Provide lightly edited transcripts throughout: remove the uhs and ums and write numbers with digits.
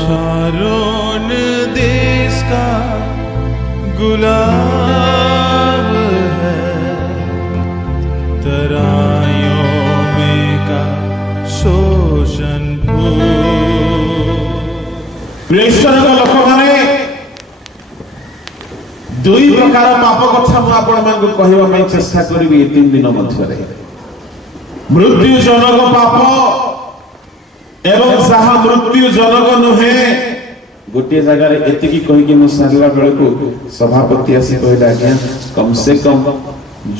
Sharon देश का गुलाब है, तराइयों में का शोषण भूल। ईश्वर लोक माने दुई प्रकार पाप कथा मु आपण मानकु कहबा पई चेष्टा करबी 3 दिन मध्यरे। मृत्यु जनक पाप एवं जहा मृत्यु जनक नुहे गोटे जगह एतिकी कहि कि मु सारला बेले को सभापति आसी कहला आज्ञा कम से कम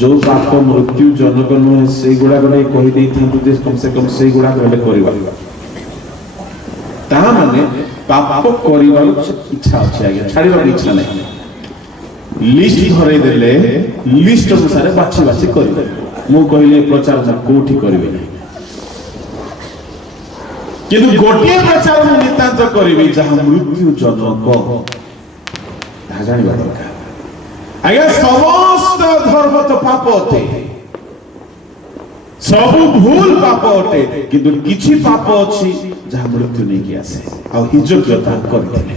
जो पाप मृत्यु जनक नुहे से गुडा गने कहि देई थांतु जे कम से कम से गुडा गले करबा ता माने पाप करबा इच्छा अछि आज्ञा छाड़ीबा इच्छा नै लिस्ट धरे देले लिस्ट अनुसार बाछि बाछि करबे मु कहले प्रचार कोठी करबे नै किंतु गोटे प्रचार मु नितांत करबी जहा मृत्यु जनक ता जानिबा दरकार आगे समस्त धर्म तो पाप होते सब भूल पाप होते किंतु किछि पाप अछि जहा मृत्यु नै कि आसे आ हि योग्यता करथिले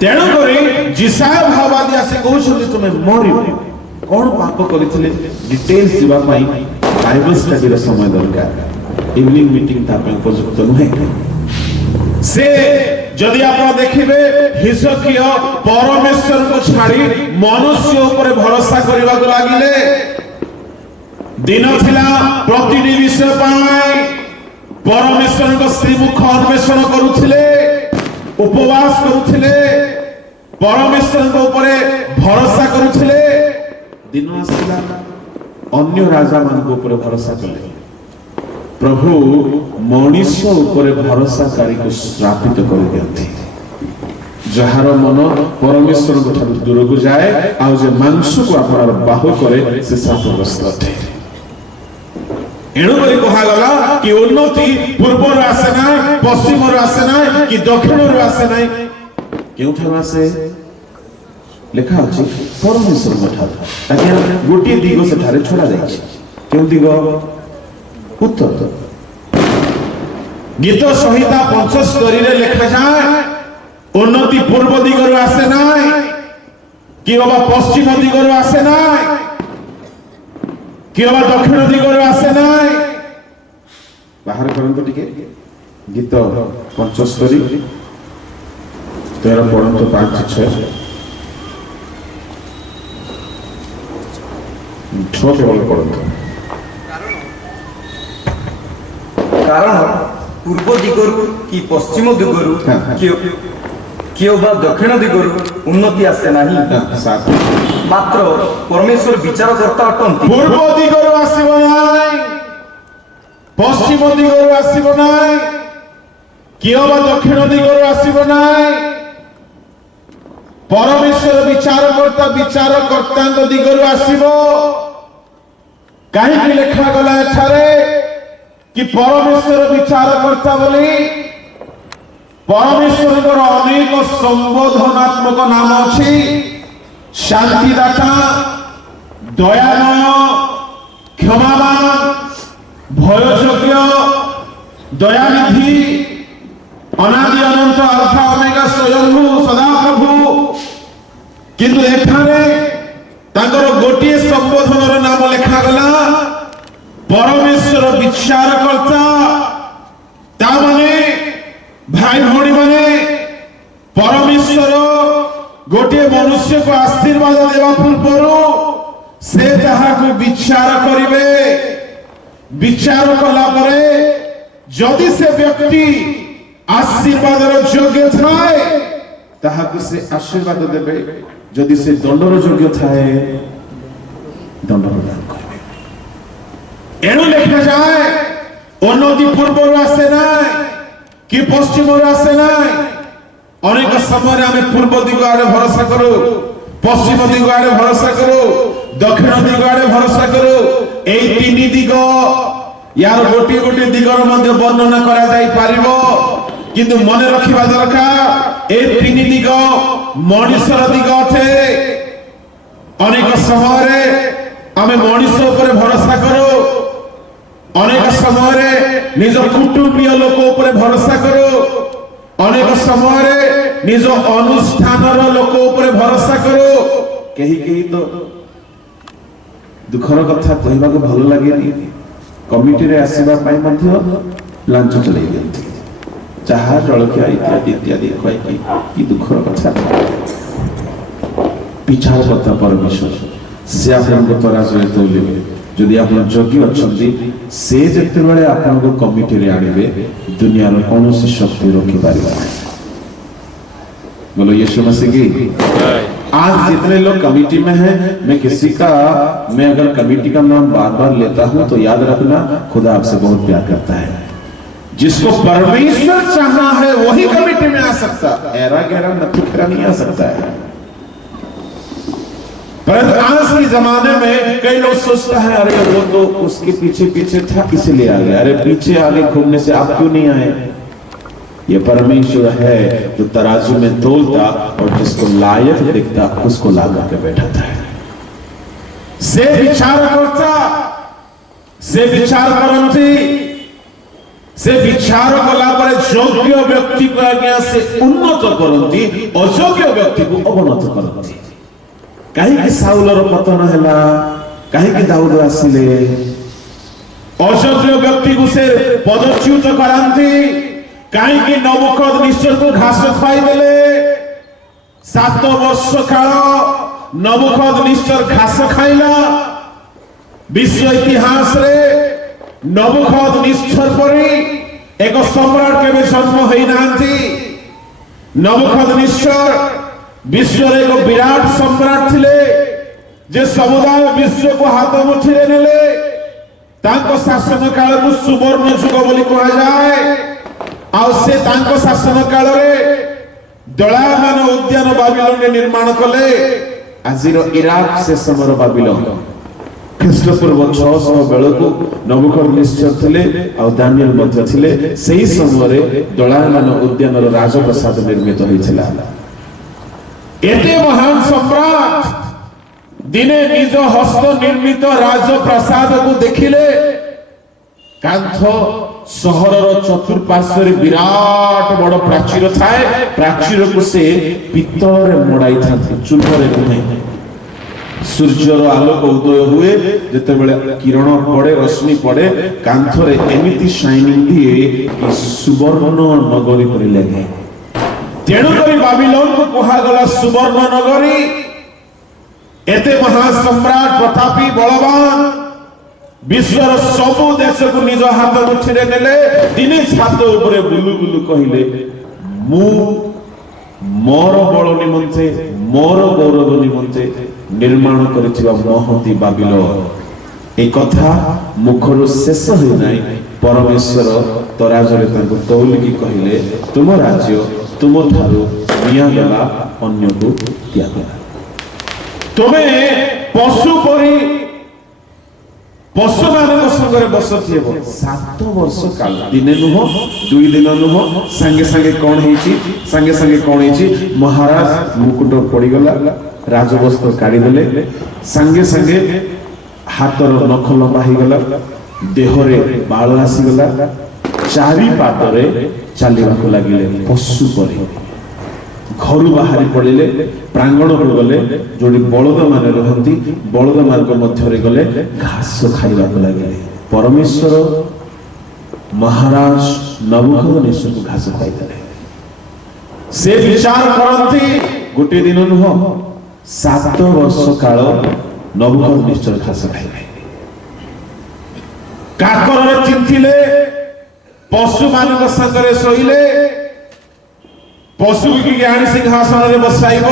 तेणु करे जिसाय भावादी आसे कहउछथि तुमे मरियो कोन पाप करिथिले डिटेल्स दिबा पई बाइबल स्टडी रे समय दरकार इवनिंग मीटिंग तापे उपयुक्त नुहे से जदि आप देखिबे हिजकिय परमेश्वर को छाड़ी मनुष्य ऊपर भरोसा करबा को लागिले दिन थिला प्रतिदिन विषय पाई परमेश्वर को श्रीमुख अन्वेषण करुथिले उपवास करुथिले परमेश्वर को ऊपर भरोसा करुथिले दिन आसिला अन्य राजा मान को ऊपर भरोसा कले प्रभु मनुष्य ऊपर भरोसाकारी को श्रापित कर दियंती जहार मन परमेश्वर को दूर को जाए आ जे मांस को अपना बाहु करे से शापग्रस्त थे एणु करी कहा गला कि उन्नति पूर्व रो आसे ना पश्चिम रो आसे ना कि दक्षिण रो आसे ना केउठा आसे लिखा अछि परमेश्वर मठा ताकि गोटी दिगो से थारे छोड़ा जाय केउ दिगो उत्तर गीत संहिता 75 रे लिखा जाए उन्नति पूर्व दिगरु आसे नाय कि बाबा पश्चिम दिगरु आसे नाय कि बाबा दक्षिण दिगरु आसे नाय बाहर करंतो टिके गीत 75 13 पढ़ंतो 5 6 केवल पढ़ंतो कारण पूर्व दिगरु कि पश्चिम दिगरु कियो बा दक्षिण दिगरु उन्नति आसे नाही मात्र परमेश्वर विचार करता अटंती पूर्व दिगरु आसीबो नाही पश्चिम दिगरु आसीबो नाही कियो बा दक्षिण दिगरु आसीबो नाही परमेश्वर विचार करता दिगरु आसीबो काहे कि लिखा गला एठारे कि परमेश्वर विचार करता बोली परमेश्वर अनेक संबोधनात्मक नाम अच्छी शांतिदाता दयामय क्षमावान भययोग्य दयानिधि अनादि अनंत अल्फा ओमेगा स्वयंभू सदाप्रभु किंतु एठारे तांकर गोटे संबोधनर नाम लिखा गला परमेश्वर विचार करता तामाने भाई भौणी माने परमेश्वर गोटे मनुष्य को आशीर्वाद देवा पूर्व से जहा को विचार करिवे विचार कला परे जदि से व्यक्ति आशीर्वाद योग्य थाए ताहा को से आशीर्वाद देबे जदि से दंडर योग्य थाए दंड प्रदान करबे एणु लिखा जाए उन्नति पूर्व आसे ना कि पश्चिम आसे ना अनेक समय आम पूर्व दिग आड़े भरोसा करू पश्चिम दिग आड़े भरोसा करू दक्षिण दिग आड़े भरोसा करू एई तीन दिग यार गोटे गोटे दिगर मध्य वर्णना करा जाई पारिबो किंतु मन रखिबा दरकार ए तीन दिग मनुष्यर दिग अथे अनेक समय आम मनुष्य ऊपर भरोसा करू अनेक समय निज कुटुंबीय लोक ऊपर भरोसा करू ଅନେକ ସମୟରେ ନିଜ ଅନୁଷ୍ଠାନର ଲୋକ ଉପରେ ଭରସା କରୁ। କେହି କେହି ତ ଦୁଃଖର କଥା କହିବାକୁ ଭଲ ଲାଗେନି, କମିଟିରେ ଆସିବା ପାଇଁ ମଧ୍ୟ ଲାଞ୍ଚ ଚଳେଇ ଦିଅନ୍ତି, ଚାହା ଜଳଖିଆ ଇତ୍ୟାଦି ଇତ୍ୟାଦି ଖୁଆଇକି। କି ଦୁଃଖର କଥା। ବିଚାରକର୍ତ୍ତା ପରମେଶ୍ୱର ସେ ଆପଣଙ୍କ ତରାଜରେ ତୋଳିବେ। ଯଦି ଆପଣ ଯୋଗ୍ୟ ଅଛନ୍ତି, ସେ ଯେତେବେଳେ ଆପଣଙ୍କୁ କମିଟିରେ ଆଣିବେ, ଦୁନିଆର କୌଣସି ଶକ୍ତି ରୋକିପାରିବ ନାହିଁ। बोलो यीशु मसीह की। आज जितने लोग कमेटी में हैं, मैं अगर कमेटी का नाम बार बार लेता हूं तो याद रखना, खुदा आपसे बहुत प्यार करता है। जिसको परमेश्वर चाहना है वही कमेटी में आ सकता, ऐरा गहरा नथु खेरा नहीं आ सकता है। परंतु आज के जमाने में कई लोग सोचता है, अरे वो तो उसके पीछे पीछे था इसलिए आ गया। अरे पीछे आगे घूमने से आप क्यों नहीं आए? ये परमेश्वर है जो तराजू में तोलता और जिसको लायक दिखता उसको ला करके बैठाता है। से विचार करता, से विचार करती, से विचार कला पर योग्य व्यक्ति को आज्ञा से उन्नत करती, अयोग्य व्यक्ति को अवनत करती। कहीं साउलर पतन है, कहीं दाऊद आसिले, अयोग्य व्यक्ति को से पदच्युत करांती। कहीं नबुकदनेस्सर को घास खुआई देले। 7 वर्ष काल नबुकदनेस्सर घास खाइला। विश्व इतिहास रे नबुकदनेस्सर परी एक सम्राट केबे जन्म होई नांती। नबुकदनेस्सर विश्व रे एक विराट सम्राट थिले, जे समुदाय विश्व को हाथ मुठीरे नेले। तांको शासन काल को सुवर्ण युग बोली कहा जाए। आउ से तांको शासन काल रे दलायमान उद्यान बाबिलोन निर्माण कले। आजिर इराक से समर बाबिलोन ख्रीष्टपूर्व 600 बेलू नबुकदनेस्सर थिले और दानिएल मध्य थिले। सेही समय दलायमान उद्यान राजप्रसाद निर्मित होइछला। एते महान सम्राट दिने निज हस्त निर्मित राजप्रसाद को देखिले। कांथ सहरर चतुर्पार्श्व विराट बड़ प्राचीर थाए। प्राचीर को से पित्तल मड़ाई था, चूल्हरे नुहे। सूर्यर आलोक उदय हुए जेतेबेले किरण पड़े, रश्मि पड़े, कांथरे एमिति शाइनिंग दिए कि सुवर्ण नगरी परि लगे। तेणु करी बाबिलोन को कहा गला सुवर्ण नगरी। एते महासम्राट प्रतापी बलवान विश्वर सबु देश को निज हाथ मुठीरे नेले। दिने छात उपरे बुलु बुलु कहिले, मु मोर बल निमंते, मोर गौरव निमंते निर्माण करिथिबा महती बाबिलोन। ए कथा मुखरु शेष होई नाही। परमेश्वर तराजरे तांको तौलिकी कहिले, तुम राज्य तुम थारु निया गला, अन्य को त्याग। तुमे पशु परी पशु मान संगे बस थी 7 वर्ष काल। दिने नुह, 2 दिन नुह, संगे संगे कौन है, संगे संगे कौन है। महाराज मुकुट पड़गला, राजवस्त्र काढ़ीदे, संगे संगे हाथर नख लंबा हो गला, देहरे बाल आसीगला, चारि पादरे चलवाक लगे पशु परी। घर बाहरी पड़े, प्रांगण को गले, जो बलद मान रहती, बलद मान मध्य गले घास खाइबा लगे। परमेश्वर महाराज नबुकदनेस्सर को घास खाइदे। से विचार करती, गोटे दिन नुह 7 वर्ष काल नबुकदनेस्सर घास खाइबे। काकर चिंतिले, पशु मान संगे शोइले। पशु की आनी सिंहासन रे बसाइब।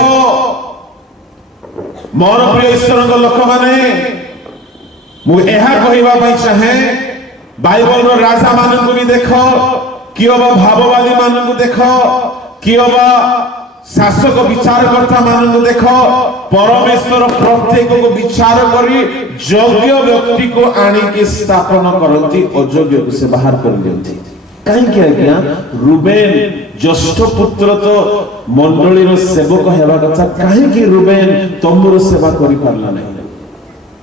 मोर प्रिय ईश्वर लोक माने मु एहा कहिबा पई चाहे, बाइबल रो राजा मानन को भी देखो, कियोबा भाववादी मानन को देखो, कियोबा शासक विचारकर्ता मानन को देखो। परमेश्वर प्रत्येक को विचार करी योग्य व्यक्ति को आनी के स्थापन करती, अयोग्य को से बाहर कर देती। कहीं आज्ञा रूबेन ज्येष्ठ पुत्र तो मंडलीर सेवक हेबा कथा, कहीं रूबेन तंबुर सेवा करि पारला नहीं,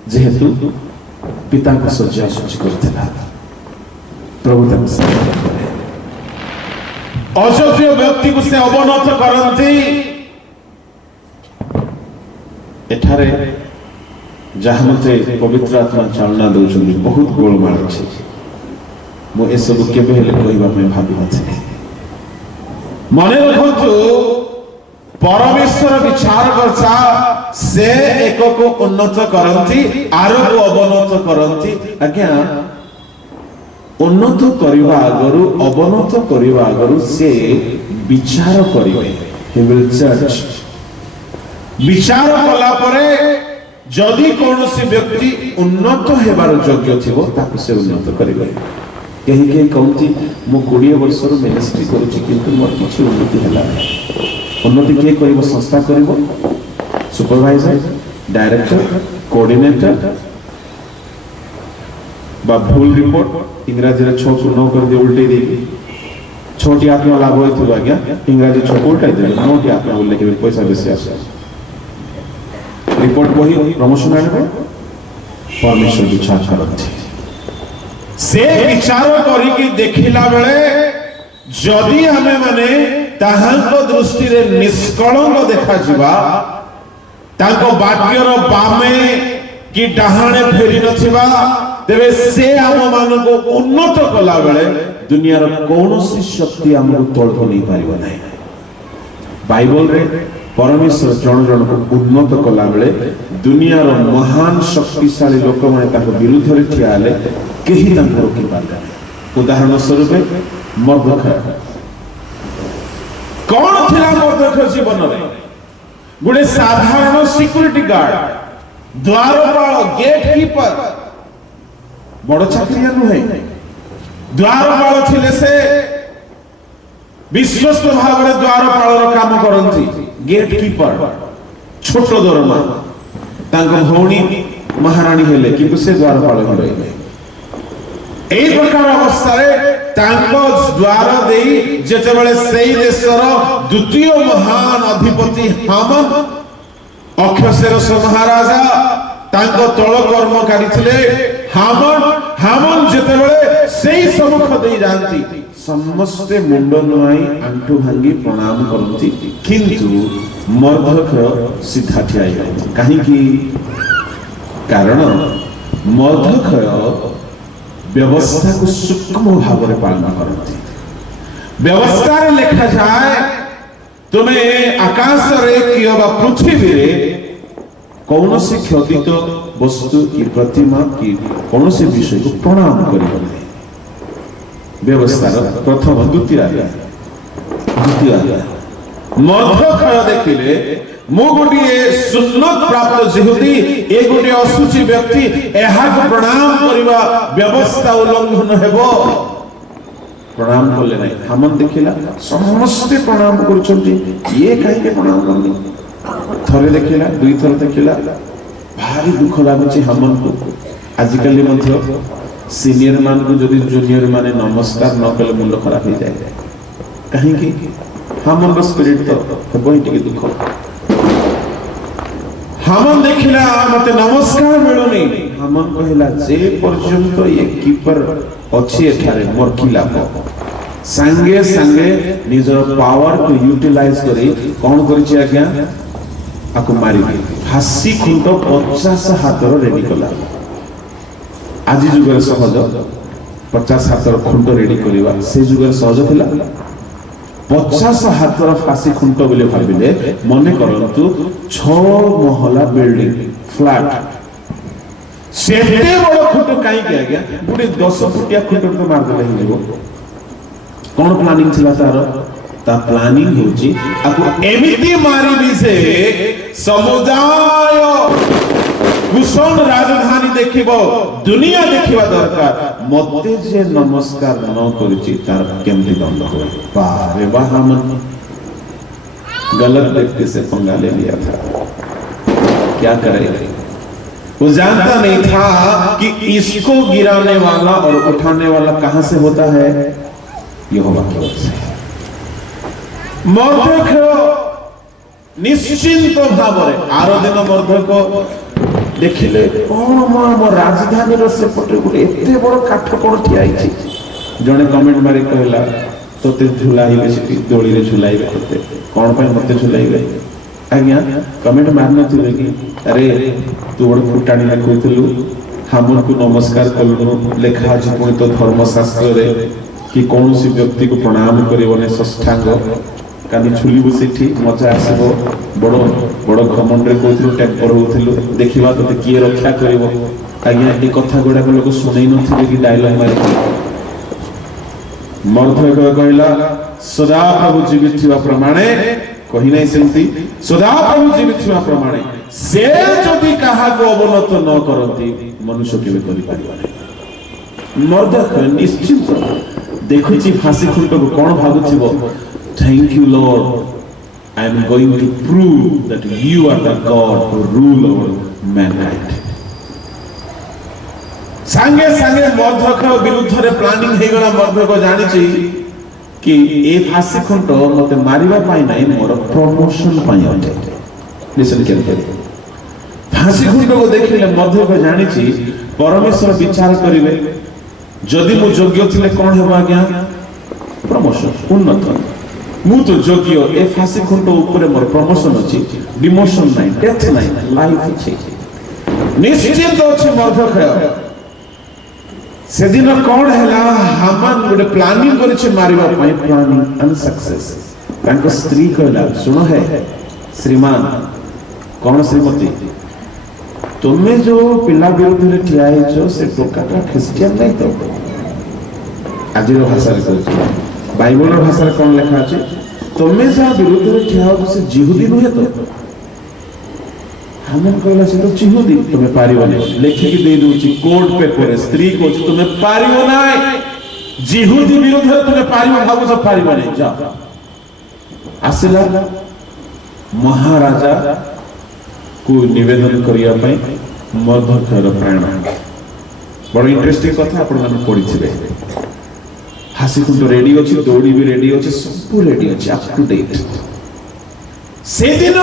जेहेतु पिता को सज्जा सूची करथिला। प्रभु तक अयोग्य व्यक्ति को से अवनत करती एठारे जहाँ मते पवित्र आत्मा चालना दौरान बहुत गोलमाल अच्छे मु ए सब केबे हेले कहबा में भाबी नथि मने रखतु परमेश्वर विचार करता से एक को उन्नत करंती आरो को अवनत करंती आज्ञा उन्नत करिवा आगरु अवनत करिवा आगरु से विचार करिवे he will judge विचार कला परे जदि कौनसी व्यक्ति उन्नत हेबार योग्य थिबो ताकु से उन्नत करिवे कहीं कहीं कहती मु 20 वर्ष मिनिस्ट्री करूची किंतु मोर किछि उन्नति हला उन्नति के करिवो संस्था करिवो सुपरवाइजर डायरेक्टर कोऑर्डिनेटर बा भूल रिपोर्ट इंग्रजी रे 6 को 9 कर दे उल्टे देगी 6 टी आत्मा लाभ होइथु आज्ञा इंग्रजी 6 को उल्टा दे 9 टी आत्मा उल्लेख के पैसा बेसी आसे रिपोर्ट वही प्रमोशन आने परमेश्वर विचार करती से विचार करी देखिला बेले जदि हमें माने ताहांको दृष्टि रे निष्कलंक देखा जिबा तांको वाक्यर बामे कि डाहाणे फेरी नथिबा तेबे से हम मान को उन्नत कला बेले दुनिया रो कोनोसी शक्ति हमको तोड़ नहीं पारिबो नाही बाइबल रे परमेश्वर जन जन को उन्नत कला बेले दुनिया रो महान शक्तिशाली लोक माने ताको विरुद्ध रे ठिया आले केही तांको रोकी पारला उदाहरण स्वरूप मर्दखय कौन थिला मर्दखय जीवन रे गुडे साधारण सिक्युरिटी गार्ड द्वारपाल गेट कीपर बड़ चाकरिया नुहे द्वारपाल थिले से विश्वस्त भाव रे द्वारपाल रो काम करंती गेट कीपर छोट दरमा तांको भौणी महारानी हेले किंतु से द्वारपाल ही रहिले एई प्रकार अवस्था रे तांको द्वार देई जेतेबेले सेई देशर द्वितीय महान अधिपति हामन अक्षसेरस महाराजा तांको तळ कर्मकारी थिले हामन जेतेबेले सेई सम्मुख देई जानती समस्ते मुंड नुआई आंटू भांगी प्रणाम करती किंतु मर्दखय सीधा ठिया कहीं की कारण मर्दखय व्यवस्था को सूक्ष्म भाव में पालन करती व्यवस्था रे लिखा जाए तुम्हें आकाश रे कि बा पृथ्वी रे कौनसी क्षतित वस्तु की प्रतिमा की कौनसी विषय को प्रणाम करिबो व्यवस्था प्रथम द्वितीय मर्दखय देखिले मु गोटे सुन्नत प्राप्त जिहुदी ए गोटे असुचि व्यक्ति एहा को प्रणाम करिवा व्यवस्था उल्लंघन हेबो प्रणाम करले नै हमन देखिला समस्त प्रणाम करछंती ये काहे के प्रणाम करनी थरे देखिला दुई थर देखिला भारी दुख लागुची हमन को आजिकल मध्य सीनियर मान को जदि जूनियर माने नमस्कार न कले मुंड खराब हो जाए काहे की हमन स्पिरिट तो हेबो टिके दुख हमन देखिला मते नमस्कार मिलुनी हमन कहला जे पर्यंत ये कीपर अछि एठारे मोर की लाभ संगे संगे निजर पावर को यूटिलाइज करी कोन करछि आज्ञा आको मारी फांसी खुंट 50 हातर रेडी कला आज जुगर सहज 50 हातर खुंट रेडी करिवा से जुगर सहज थिला 50 हातर फांसी खुंट बोले भाबिले मने करंतु 6 महला बिल्डिंग फ्लैट सेते बड़ खुंट काई के आज्ञा गुडी 10 फुटिया खुंट तो मार देले हिजो कोन प्लानिंग थिला तार ता प्लानिंग होची आको एमिति मारी भी से समुदाय कुशल राजधानी देखिबो दुनिया देखिबा दरकार मते जे नमस्कार न करछि तार केमति दंड होय बारे बा हमन गलत व्यक्ति से पंगा ले लिया था क्या करे वो जानता नहीं था कि इसको गिराने वाला और उठाने वाला कहां से होता है यहोवा की ओर से मर्दखय निश्चिंत भावरे आरो दिन मर्दखय देखिले कोन मो राजधानी रो से पटे गुटे एते बड़ काठ कोन ठिया आइछि जने कमेंट मारी कहला तोते झुलाइबे से दोली रे झुलाइबे तोते कोन पे मते झुलाइबे आज्ञा कमेंट मारना थिबे कि अरे तू बड़ फुटाणी ना कहतलु हमन को नमस्कार कलु लेखा अछि पुनी तो धर्मशास्त्र रे कि कौन सी व्यक्ति को प्रणाम करिवने षष्ठांग कानी छुलिबु सेठी मजा आसीबो बड़ बड़ घमंड रे कहतलु टेम्पर होतलु देखिबा तो किए रक्षा करिवो आज्ञा ए कथा गोडा को लोग सुनै नथिबे कि डायलॉग मारि मर्धक कहला सदा प्रभु जीवित थिबा प्रमाणे कहि नै सेंती सदा प्रभु जीवित थिबा प्रमाणे से जदि काहा को अवनत न करती मनुष्य केबे करि पारिबा मर्धक निश्चित देखुची फांसी खुंट को कोन भागुथिबो thank you lord I am going to prove that you are the God who rule over mankind संगे संगे मर्धक विरुद्ध रे प्लानिंग हे गला मर्धक जानि छी कि ए फांसी खुंट मते मारिबा पाई नै मोर प्रमोशन पाई अटे लिसन केयरफुली फांसी खुंट को देखिले मर्धक जानि छी परमेश्वर विचार करिवे जदि मु योग्य थिले कोन हेबा आज्ञा प्रमोशन उन्नत मु तो योग्य ए फांसी खुंट ऊपर मोर प्रमोशन अछि डिमोशन नै डेथ नै लाइफ अछि निश्चित अछि मर्धक से दिन कौन हैला हामान गोटे प्लानिंग करिছে मारिबा पई प्लानिंग अनसक्सेस तांको स्त्री कहला सुनो है श्रीमान कौन श्रीमती तुम्हें जो पिला विरुद्ध रे ठिया हैछो से टोकाटा क्रिश्चियन नै तो आजिर भाषा रे कहछ बाइबल रो भाषा रे कोन लिखा अछि तुम्हें जा विरुद्ध रे ठिया हो से जिहुदी नहे तो हमन कहला से तो जिहुदी तुम्हें पारिबो नै लेखि के दे दूची कोर्ट पेपर स्त्री को तुम्हें पारिबो नै जिहुदी विरुद्ध रे तुम्हें पारिबो भाबो सब पारिबो नै जा आसिला महाराजा को निवेदन करिया पई मर्धकर प्राण बड़ इंटरेस्टिंग कथा आपण मन पढिथिबे हासी कुंड रेडी अछि दौड़ी भी रेडी अछि सब रेडी अछि अप टू डेट से दिन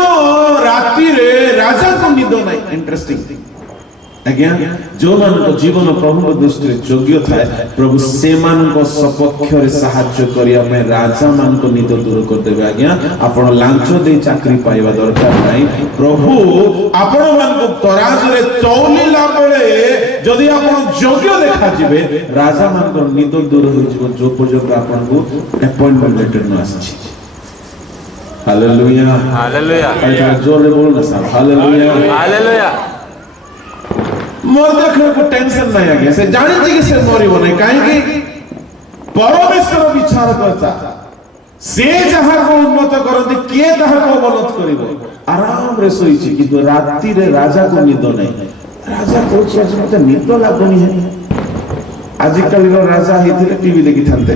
राति रे राजा को निद नै इंटरेस्टिंग आज्ञा जो मान को जीवन प्रभु दृष्टि रे योग्य थाए प्रभु से मान को सपक्ष रे सहाय्य करिया में राजा मान को निद दूर कर देबे आज्ञा आपण लांच दे चाकरी पाइबा दरकार नै प्रभु आपण मान को तराज रे तौलिला बेले जदि आपण योग्य देखा जिवे राजा मान को निद दूर हो जिवो जो पर्यंत आपण को अपॉइंटमेंट लेटर न आछि हालेलुया हालेलुया ऐसा जोर से बोलो ना साहब हालेलुया हालेलुया मर्दक को टेंशन नहीं आ गया से जाने छी कि से मरिबो नहीं काहे कि परमेश्वर विचार करता से जहां को उन्नत करते के जहां को अवनत करिवो आराम रे सोई छी कि राति रे राजा को निद नहीं राजा को आज मते निद लागोनी है आजकल रो राजा हेथिले टीवी देखि थानते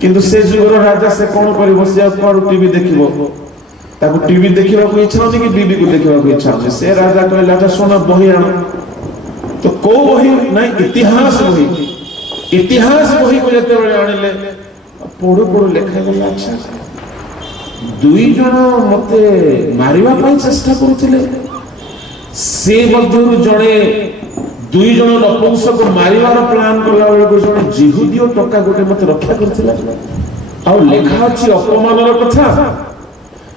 किंतु से जुगर राजा से कौन करिवो से पर टीवी देखिवो ताको टीवी देखिबा को इच्छा होनी कि बीबी को देखिबा को इच्छा होनी से राजा कहला त सोना बही आन तो को बही नहीं इतिहास बही को जते बळे आनिले पढो पढो लेखा गला अच्छा दुई जण मते मारिबा पई चेष्टा करूथिले से मध्यरु जणे दुई जण नपुंसक मारिबार प्लान करला बेले को जणे जिहुदी टका गोटे मते रक्षा करथिला आ लेखा अछि अपमानर कथा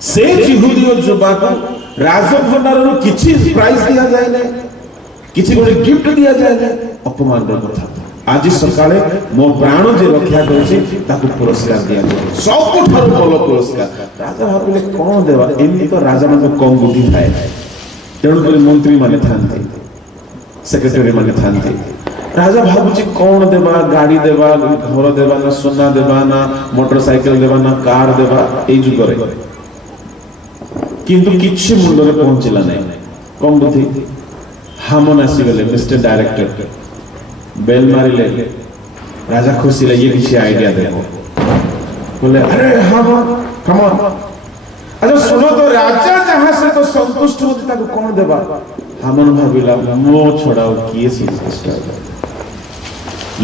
से जिहुदी जुबा को राजभंडार रो किछि प्राइज दिया जाय नै किछि गोटे गिफ्ट दिया जाय नै अपमान रो कथा आज सकाळे मो प्राण जे रक्षा करछि ताको पुरस्कार दिया जाय सब ठारो बल पुरस्कार राजा भाबिले कोन देबा एमि तो राजा मान कम बुद्धि थाए तेणु कर मंत्री माने थांती सेक्रेटरी माने थांती राजा भाबुची कौन देबा गाड़ी देबा घर देबा ना सोना देबा ना मोटरसाइकिल देबा ना कार देबा ए जुगरे किंतु किछि मुंडरे पहुंचला नै कम बुद्धि हामन आसी गले मिस्टर डायरेक्टर बेल मारिले राजा खुशी ले ये किछि आइडिया देबो बोले अरे हामन कम ऑन अच्छा सुनो तो राजा जहां से तो संतुष्ट होती ताको कौन देबा हामन भाबिला मो छोड़ाओ किए संतुष्ट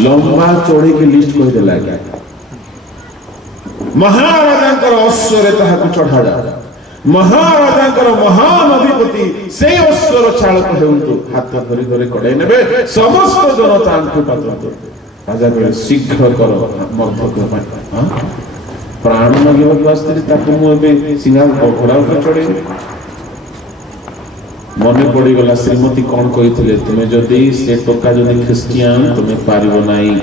लंबा चौड़े की लिस्ट कह देला क्या महाराजांकर अश्वरे ताहाको चढ़ाड़ा महाराजांकर महान अधिपति से अश्वर चालक हेउतु हाथ धरि धरि कड़ाई नेबे समस्त जनता आंखु पातंतु राजा कहले शीघ्र कर मर्धक प्राण मांगवाक आसती मुझे सिंहा घोड़ा उपर चढ़े मन पड़गला श्रीमती कौन कही तुम्हें जदि से टोका जदि ख्रिस्टियान तुम्हें पार नहीं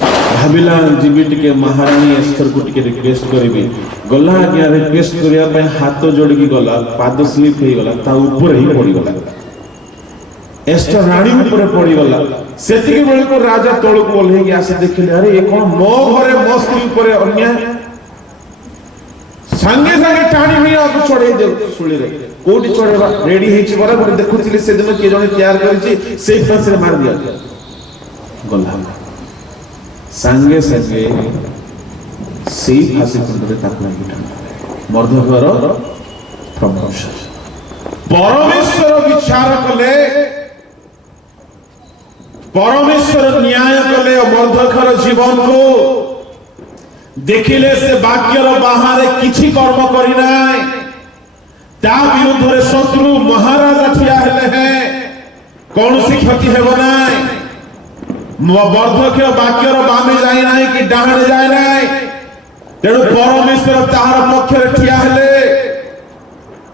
भाविला जीवी टिके महारानी एस्थर को टिके रिक्वेस्ट करी गला आज्ञा रिक्वेस्ट करने हाथ जोड़की गला पाद स्लिप हो गला ता ऊपर ही पड़गला एस्थर रानी ऊपर पड़गला से बेलू राजा तौक ओह्ल आसे देखिले अरे ये कौन मो घरे मो स्त्री ऊपर अन्याय सांगे सांगे टाणी हुई आगु चढ़े दे सुली रे कोटी चढ़ेबा रेडी हेछि बरा गोटे देखुथिले से दिन के जने तैयार करिछि से फांस रे मार दिया गला सांगे सांगे से फांसी खंड रे ताकू लागिटा मर्धकर प्रमोशन परमेश्वर विचार कले परमेश्वर न्याय कले मर्धकर जीवन को देखिले से वाक्यर बाहर किछि कर्म करि नाय ता विरुद्ध रे शत्रु महाराजा ठिया हेले हैं कौन सी क्षति हेबो नाय मर्धक्य वाक्यर बामे जाय नाय कि डाहणे जाय नाय तेणु परमेश्वर ताहार पक्ष रे ठिया हेले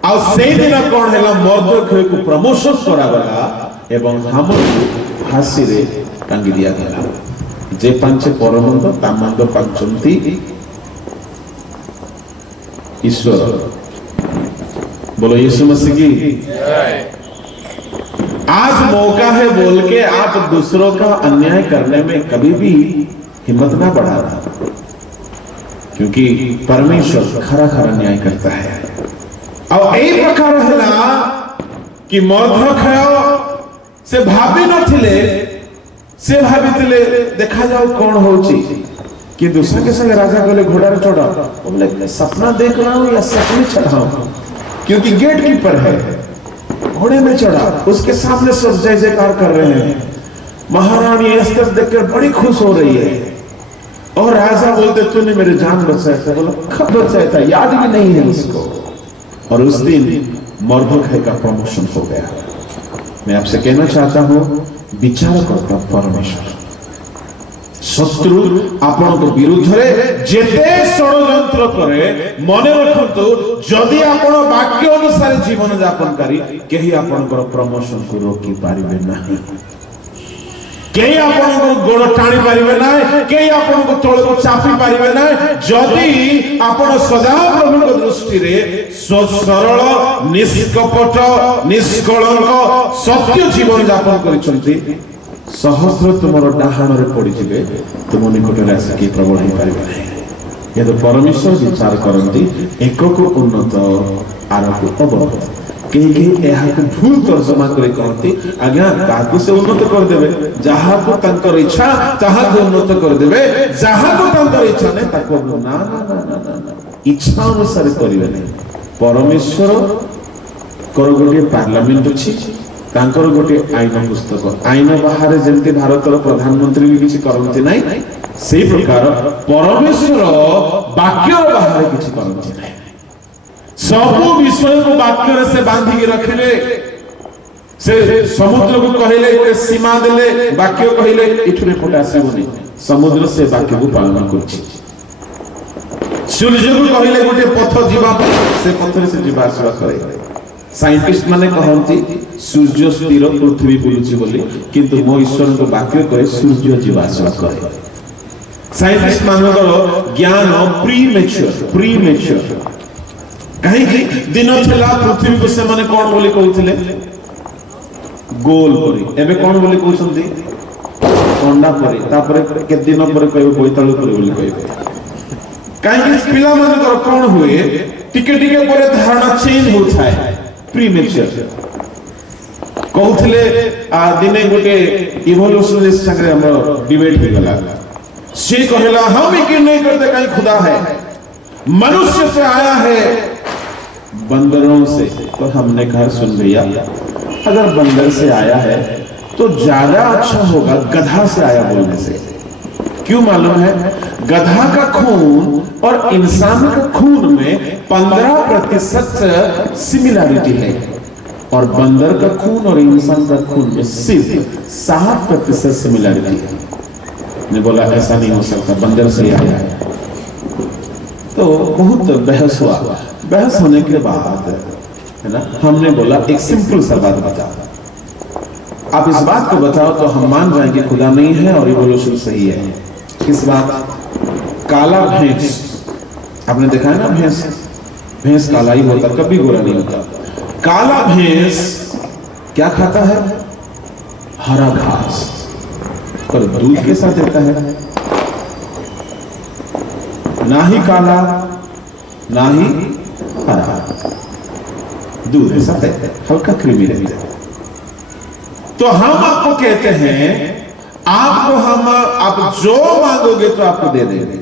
आ सेई दिन कोन हेला मर्धक्य को प्रमोशन करा गला एवं हामन फांसी रे टांगी दिया गला जे पांचे परमंद तामंद पांचंती ईश्वर बोलो यीशु मसीह की आज मौका है बोल के आप दूसरों का अन्याय करने में कभी भी हिम्मत ना बढ़ाना क्योंकि परमेश्वर खरा खरा न्याय करता है और एक प्रकार है कि मर्धक्य से भाभी नथिले से भावितिले देखा जाओ कौन होची किंतु संगे संगे राजा कहले घोड़ा रे चढ़ा बोले सपना देख रहा हूं या सपने चढ़ाऊं क्योंकि गेट कीपर है घोड़े में चढ़ा उसके सामने सब जय जयकार कर रहे हैं महारानी एस्थर देखकर बड़ी खुश हो रही है और राजा बोलते तूने मेरी जान बचाया था बोला कब बचाया था याद भी नहीं है उसको और उस दिन मर्धक्य का प्रमोशन हो गया मैं आपसे कहना चाहता हूं विचार करता परमेश्वर शत्रु आपण विरुद्ध जेते षड्यंत्र करे मन रखतु जदि आपण वाक्य अनुसार जीवन यापन करी केही आपनकर प्रमोशन को रोकी पारिबे नाही केही आपनको गोड़ टाणी पारिबे नाही केही आपनको तळ को चापी पारिबे नाही जदि आपण सदा प्रभु को दृष्टि रे सरल निष्कपट निष्कलंक सत्य जीवन यापन करिसंती सहस्र तुमर डाहाण रे पड़ी जिवे तुम निकट रे आसी प्रबल हो पारिबे नाही यदि परमेश्वर विचार करंती एक को उन्नत आरको अवगत कहीं भूल तर्जमा करे कहती आज्ञा ताकू से उन्नत कर देबे जहा को तंकर इच्छा ताहा को उन्नत कर देबे जहा को तंकर इच्छा नहीं ताको ना ना ना ना ना ना इच्छा अनुसार करिवे नहीं परमेश्वर कर गोटे पार्लियामेंट अछि तांकर गोटे आईन पुस्तक आईन बाहर जेंति भारतर प्रधानमंत्री भी किछि करंती नहीं सेही प्रकार परमेश्वर वाक्य बाहर किछि करंती नहीं सब विषय को वाक्य से बांधी के रखले से समुद्र को कहले गोटे सीमा देले वाक्य कहले इठुरे पटे आसीबनी समुद्र से वाक्य को पालन करछि सूर्य को कहले गोटे पथ जीवा से पथ से जीवा आसवा करे साइंटिस्ट माने कहंती सूर्य स्थिर पृथ्वी बुलुछि बोली किंतु मो ईश्वर को वाक्य कहे सूर्य जीवा आसवा करे साइंटिस्ट मानकर ज्ञान प्रीमेच्योर कहीं दिन थिला पृथ्वी को से माने कौन बोली कहउथिले गोल परी एबे कौन बोली कहउछंती अंडा परी तापरे के दिन पर कहबे बोइतालु परी बोली कहबे कहीं पिला मानकर कौन हुए टिके टिके पर धारणा चेंज होथाय प्रीमेच्योर कहउथिले दिने गोटे इवोल्यूशनिस्ट संगे हमर डिबेट हो गला से कहला हम एक नहीं करते कहीं खुदा है मनुष्य से आया है बंदरों से तो हमने कहा सुन भैया अगर बंदर से आया है तो ज्यादा अच्छा होगा गधा से आया बोलने से क्यों मालूम है गधा का खून और इंसान का खून में 15% सिमिलरिटी है और बंदर का खून और इंसान का खून में सिर्फ 7% सिमिलरिटी है। ने बोला ऐसा नहीं हो सकता, बंदर से आया है। तो बहुत बहस हुआ। बहस होने के बाद है ना, हमने बोला एक सिंपल सा बात बताओ, आप इस बात को बताओ तो हम मान जाएंगे खुदा नहीं है और इवोल्यूशन सही है। किस बात? काला भैंस, आपने देखा है ना, भैंस काला ही होता, कभी गोरा नहीं होता। काला भैंस क्या खाता है? हरा घास, पर दूध के साथ देता है, ना ही काला ना ही हरा, दूध के साथ देता है, हल्का क्रीमी रहता है। तो हम आपको कहते हैं, आपको हम आप जो मांगोगे तो आपको दे देंगे।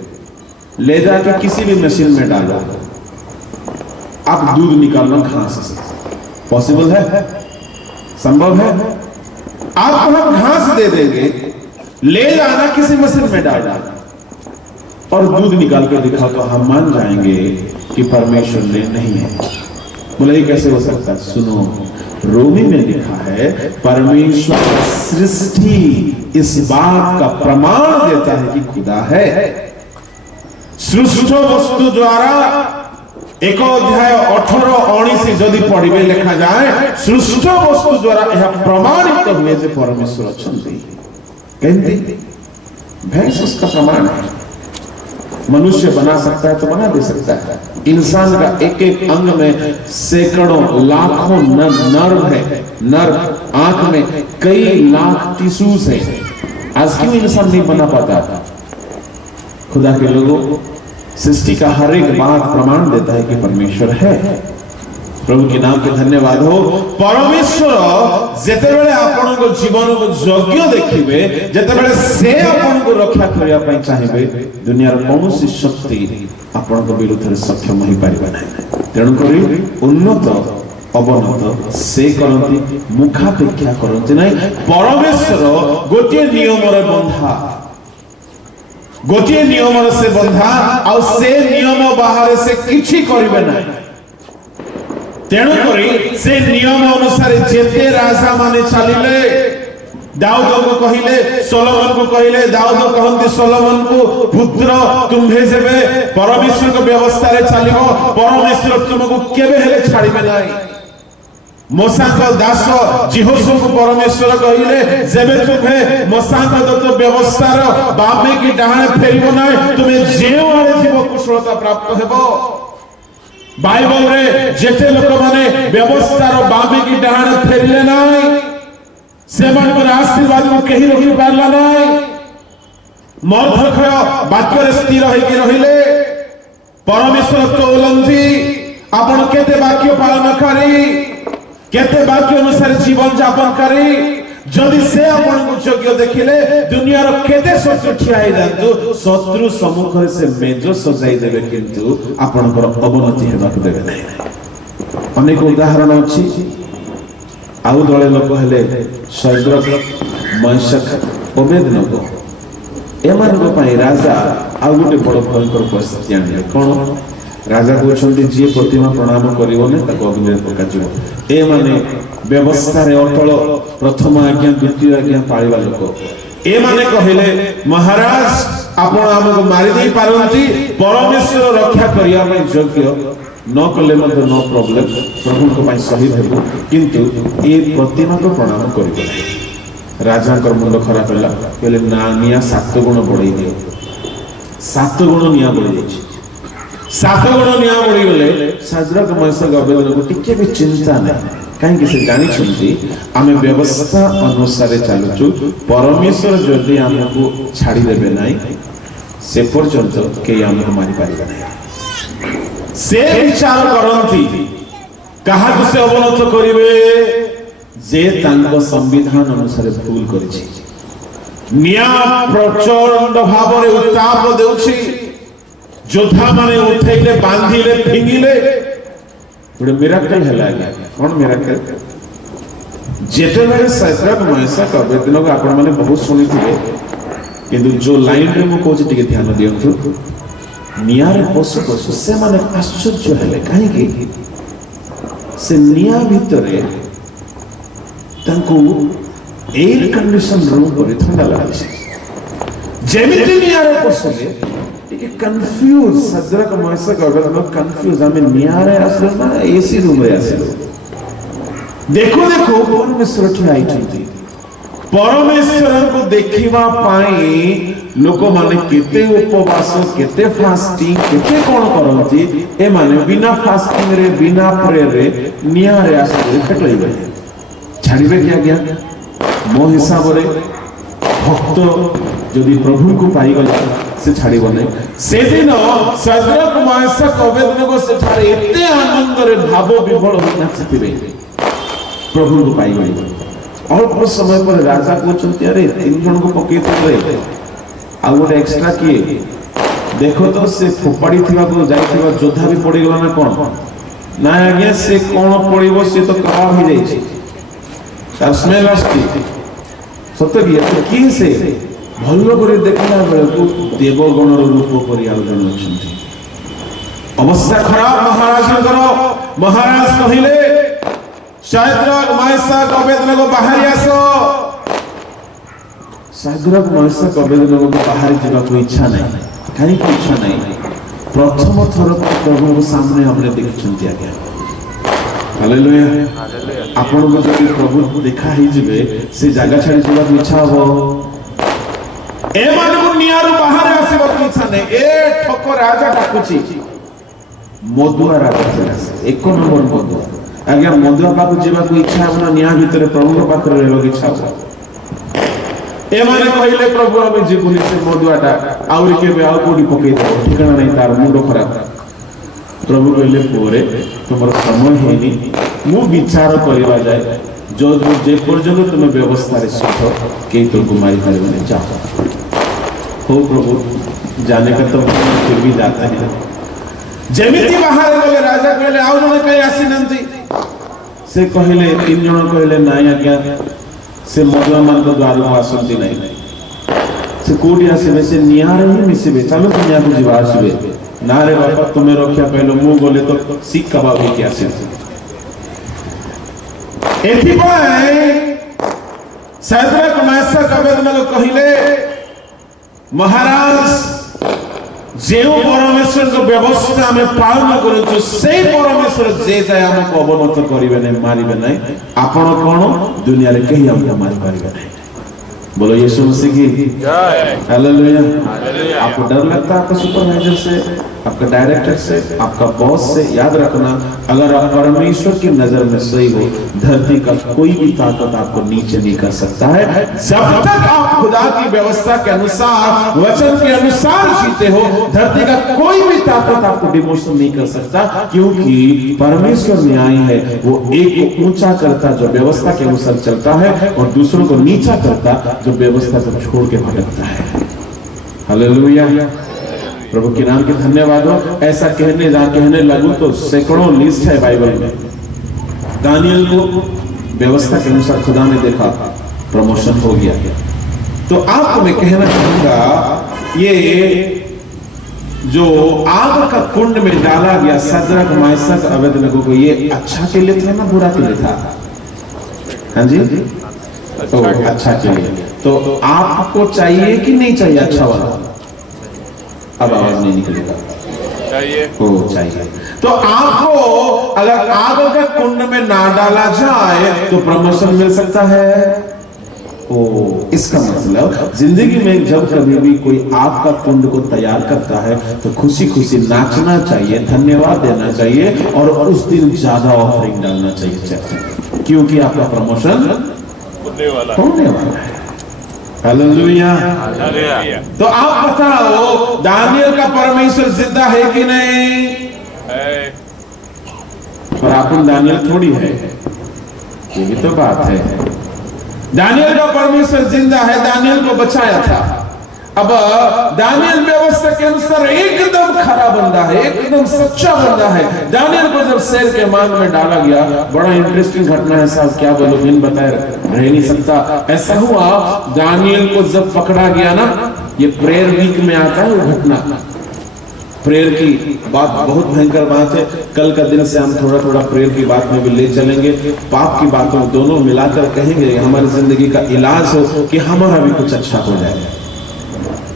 ले जाके किसी भी मशीन में डालो, आप दूध निकालना घास से, पॉसिबल है? संभव है? आपको हम घास दे देंगे, ले जाना किसी मशीन में डालना और दूध निकाल कर दिखाओ तो हम मान जाएंगे कि परमेश्वर ने नहीं है। बोले ये कैसे हो सकता है? सुनो, रोमी में लिखा है परमेश्वर सृष्टि इस बात का प्रमाण देता है कि खुदा है। सृष्ट वस्तु द्वारा 1 अध्याय 18-19 जदि पढ़िबे लिखा जाए, सृष्ट वस्तु द्वारा यह प्रमाणित हुए जे परमेश्वर अछंती। कहते भैंस उसका प्रमाण है। मनुष्य बना सकता है तो बना दे सकता है। इंसान का एक एक अंग में सैकड़ों लाखों नर्व है, नर्व आंख में कई लाख टिश्यूज है। आज क्यों इंसान नहीं बना पाता? खुदा के लोगों, सृष्टि का हर एक बात प्रमाण देता है कि परमेश्वर है। प्रभु के नाम के धन्यवाद हो। परमेश्वर जेतेबेले आपण को जीवन को योग्य देखिबे, जेतेबेले से आपण को रक्षा करिया पई चाहिबे, दुनियार कौनसी शक्ति आपण को विरुद्ध सक्षम होई पारिबा नाही। तेणु करी उन्नत अवनत से करंती, मुखापेक्षा करंती नाही। परमेश्वर गोटे नियम रे बंधा, गोटे नियम से बंधा, और से नियम बाहर से किछि करिबे नाही। तेणु करी से नियम अनुसार जेते राजा माने चलिले, दाऊद को कहिले, सोलोमन को कहिले, दाऊद कहंती सोलोमन को, पुत्र तुम्हे जेबे परमेश्वर को व्यवस्था रे चलिबो, परमेश्वर तुमको केबे हेले छाड़िबे नाही। मूसा को दास जिहोशू को परमेश्वर कहिले, जेबे तुम्हे मूसा को दत्त व्यवस्था रो बामे की डाहाणे फेरिबो नाही, तुमे जेउ आड़े जीव कुशलता प्राप्त हेबो। बाइबल रे जेते लोक माने व्यवस्थार बामे की डाहाणे फेरिले नाही, सेमानकर आशीर्वाद को केही रोकी पारला नाही। मर्धक्षय वाक्य रे स्थिर होई रहिले, परमेश्वर तो उलंघी आपण केते वाक्य पालन करी, केते वाक्य अनुसार जीवन यापन करी। जदि से आपण को योग्य देखिले, दुनियार केते शत्रु ठियाई जांतु, शत्रु सम्मुख रे से मेज सजाई देबे, किंतु आपनकर अवनति हेबाक देबे नाही। अनेक उदाहरण अछि। आउ दळे लोक हेले शैद्रक, मैशक, ओबेदनगो। एमानक पई राजा आउ गोटे बड़ भयंकर परिस्थिति आनिले। कोन? राजा कहते जी प्रतिमा प्रणाम करिवने ताको अग्नि पकाजिवो। ए माने व्यवस्था रे अटल, प्रथम आज्ञा द्वितीय आज्ञा पाळिबा लोक। ए माने कहिले महाराज आपण हमको मारि देई पारंती, परमेश्वर रक्षा करिया में योग्य न कले मते नो प्रॉब्लम, प्रभु को पई शहीद हेबो, किंतु ए प्रतिमा को प्रणाम करिबो नाही। राजा कर मुंड खराब होला, कहले ना निया 7 गुण बढ़ाई दियो। 7 गुण निया बढ़ी जाछि। 7 गुण निया बढ़ी गले शाद्रक, मैशक, अबेदनगो टिके भी चिंता नहीं। कहीं से जानी छुंती आमे व्यवस्था अनुसार चलुचु, परमेश्वर जदि हमको छाड़ी देबे नाही, से पर्यंत के हमको मारि पारिबा नाही। से विचार करंती कहा को से अवनत करिवे जे तांको संविधान अनुसार भूल करिछि। निया प्रचंड भाव रे उत्ताप देउछि, योद्धा माने उठैले, बांधिले, फिंगिले, गोटे मिराकल है। कौन मिराकल? जेते बेले शाद्रक, मैशक, अबेदनगो आपण माने बहुत सुनी थिले, किंतु जो लाइन रे मु कोछि टिके ध्यान दियंतु। नियारे पशु पशु से माने आश्चर्य हेले, काहे कि से निया भितरे ତାଙ୍କୁ ଏୟାର କଣ୍ଡିସନ ରୁମ୍ କରି ଥଣ୍ଡା ଲାଗୁଛି। ଯେମିତି ନିଆଁରେ ପଶିଲେ ଟିକେ କନଫ୍ୟୁଜ, ସଦରକ ମହେଶକ ଅବେଦନେଗୋ କନଫ୍ୟୁଜ, ଆମେ ନିଆଁରେ ଆସିଲୁ ନା ଏସି ରୁମରେ ଆସିଲୁ। ଦେଖୁ ଦେଖୁ ପରମେଶ୍ୱର ଠିଆ ହେଇଛନ୍ତି। ପରମେଶ୍ୱରଙ୍କୁ ଦେଖିବା ପାଇଁ ଲୋକମାନେ କେତେ ଉପବାସ, କେତେ ଫାଷ୍ଟିଂ, କେତେ କଣ କରନ୍ତି। ଏମାନେ ବିନା ଫାଷ୍ଟିଂ ରେ, ବିନା ପ୍ରେୟରରେ ନିଆଁରେ ଆସିଲେ ପେଟେଇବେ। ଛାଡ଼ିବେ କି ଆଜ୍ଞା? ମୋ ହିସାବରେ ଭକ୍ତ ଯଦି ପ୍ରଭୁଙ୍କୁ ପାଇଗଲା ସେ ଛାଡ଼ିବ ନାହିଁ। ସେଦିନ ସଦରକ ମହେଶକ ଅବେଦନେଗୋ ସେଠାରେ ଏତେ ଆନନ୍ଦରେ ଭାବ ବିଭୋଳ ହୋଇ ନାଚିଥିବେ ପ୍ରଭୁଙ୍କୁ ପାଇଗଲେ। ଅଳ୍ପ ସମୟ ପରେ ରାଜା କହୁଛନ୍ତି, ଆରେ 3 ଜଣଙ୍କୁ ପକେଇଥିଲେ, ଆଉ ଗୋଟେ ଏକ୍ସଟ୍ରା କିଏ? ଦେଖ ତ ସେ ଫୋପାଡ଼ି ଥିବାକୁ ଯାଇଥିବା ଯୋଦ୍ଧା ବି ପଡ଼ିଗଲା ନା କଣ? ନାଇଁ ଆଜ୍ଞା, ସେ କଣ ପଡ଼ିବ, ସେ ତ କବାବ ହେଇଯାଇଛି, ତାର ସ୍ମେଲ ଆସୁଛି। ସତ କି? କିଏ ସେ? ଭଲ କରି ଦେଖିଲା ବେଳକୁ ଦେବଗଣର ରୂପ କରି ଆଉ ଜଣେ ଅଛନ୍ତି। ଅବସ୍ଥା ଖରାପ ମହାରାଜଙ୍କର। ମହାରାଜ କହିଲେ, ସଦରକ ମହେଶକ ଅବେଦନେଗୋ ବାହାରି ଆସ। ସଦରକ ମହେଶକ ଅବେଦନେଗୋ ବାହାରି ଯିବାକୁ ଇଚ୍ଛା ନାହିଁ। କାହିଁକି ଇଚ୍ଛା ନାହିଁ? ପ୍ରଥମ ଥର ପ୍ରଭୁଙ୍କ ସାମନେ ଆମେ ଦେଖିଛନ୍ତି ଆଜ୍ଞା। ହାଲେଲୁୟା। ଆପଣଙ୍କୁ ଯଦି ପ୍ରଭୁ ଦେଖା ହେଇଯିବେ ସେ ଜାଗା ଛାଡ଼ି ଯିବାକୁ ଇଚ୍ଛା ହବ? ଏମାନଙ୍କୁ ନିଆଁରୁ ବାହାରେ ଆସିବାକୁ ଇଚ୍ଛା ନାହିଁ। ଏ ଠକ ରାଜା ଡାକୁଛି। ମଦୁଆ ରାଜା ଥିଲା, 1 ନମ୍ବର ମଦୁଆ। ଆଜ୍ଞା, ମଦୁଆ ପାଖକୁ ଯିବାକୁ ଇଚ୍ଛା ହବ ନା ନିଆଁ ଭିତରେ ପ୍ରଭୁଙ୍କ ପାଖରେ ରହିବାକୁ ଇଚ୍ଛା ହବ? ଏମାନେ କହିଲେ, ପ୍ରଭୁ ଆମେ ଯିବୁନି, ସେ ମଦୁଆଟା ଆହୁରି କେବେ ଆଉ କୋଉଠି ପକେଇଦେବ, ଠିକଣା ନାହିଁ, ତାର ମୁଣ୍ଡ ଖରାପ। ପ୍ରଭୁ କହିଲେ, ପୁଅରେ ତୁମର ସମୟ ହେଇନି, ମୁଁ ବିଚାର କରିବା ଯାଏ ଯେ ପର୍ଯ୍ୟନ୍ତ ତୁମେ ବ୍ୟବସ୍ଥାରେ ଶିଖ କେହି ତୁମକୁ ମାରିପାରିବନି, ଯାଅ। हो प्रभु, जाने का तो फिर भी जाता है। जेमिति बाहर गले राजा कहले, आउ जने कहीं आसी नंती। से कहले 3 जन कहले, नाई आज्ञा, से मदुआ मान तो द्वार को आसंती नहीं। से कोडी आसीबे, से नियारे ही मिसिबे, चलो तुम निया को जीवा आसीबे। ना रे बापा, तुम्हें रक्षा पहले मु गले तो सीख कबाब ही के आसीबे। एथिपाई सदरक महेशक अबेदनेगो कहले, महाराज जे परमेश्वर को व्यवस्था आम पालन करूँ से परमेश्वर जे जाए आमको अवनत करेंगे नहीं, मारे नहीं। आपण कौन दुनिया रे कहीं हमको मारी पारे नहीं। बोलो यीशु मसीह की जय। हालेलुया। आपको डर लगता है आपका सुपरवाइजर से, आपका डायरेक्टर से, आपका बॉस से? याद रखना, अगर आप परमेश्वर की नजर में सही हो, धरती का कोई भी ताकत आपको नीचे नहीं कर सकता है। जब तक आप खुदा की व्यवस्था के अनुसार, वचन के अनुसार जीते हो, धरती का कोई भी ताकत आपको डिमोशन नहीं कर सकता, क्योंकि परमेश्वर न्याय है। वो एक को ऊंचा करता जो व्यवस्था के अनुसार चलता है, और दूसरों को नीचा करता जो व्यवस्था को छोड़ के भटकता है। हालेलुया। प्रभु के नाम के धन्यवाद हो। ऐसा कहने लगूं तो सैकड़ों लिस्ट है बाइबल में। दानियल को व्यवस्था के अनुसार खुदा ने देखा, प्रमोशन हो गया। तो आपको मैं कहना चाहूंगा, ये जो आग का कुंड में डाला गया सदरक महेशक अबेदनेगो को, ये अच्छा के लिए था ना बुरा के लिए था? हाँ जी, तो अच्छा के लिए। तो आपको चाहिए कि नहीं चाहिए अच्छा वाला? अब आवाज नहीं निकलेगा, चाहिए। ओ चाहिए। तो आपको अगर आग का कुंड में ना डाला जाए तो प्रमोशन मिल सकता है? ओ, इसका मतलब जिंदगी में जब कभी भी कोई आग का कुंड को तैयार करता है तो खुशी खुशी नाचना चाहिए, धन्यवाद देना चाहिए, और उस दिन ज्यादा ऑफरिंग डालना चाहिए, क्योंकि आपका प्रमोशन होने वाला है। हालेलुया। तो आप बताओ, दानियल का परमेश्वर जिंदा है कि नहीं? है। और अपन दानियल थोड़ी है, ये भी तो बात है। दानियल का परमेश्वर जिंदा है, दानियल को बचाया था। अब दानियल व्यवस्था के अनुसार एकदम खरा बंदा है, एकदम सच्चा बंदा है। दानियल को जब शेर के मान में डाला गया, बड़ा इंटरेस्टिंग घटना है साहब, क्या बोलो, बिन बताए रह नहीं सकता। ऐसा हुआ, दानियल को जब पकड़ा गया ना, ये प्रेयर वीक में आता है वो घटना, प्रेयर की बात बहुत भयंकर बात है। कल का दिन से हम थोड़ा थोड़ा प्रेयर की बात में भी ले चलेंगे। पाप की बातों दोनों मिलाकर कहेंगे हमारी जिंदगी का इलाज हो कि हमारा भी कुछ अच्छा हो जाए।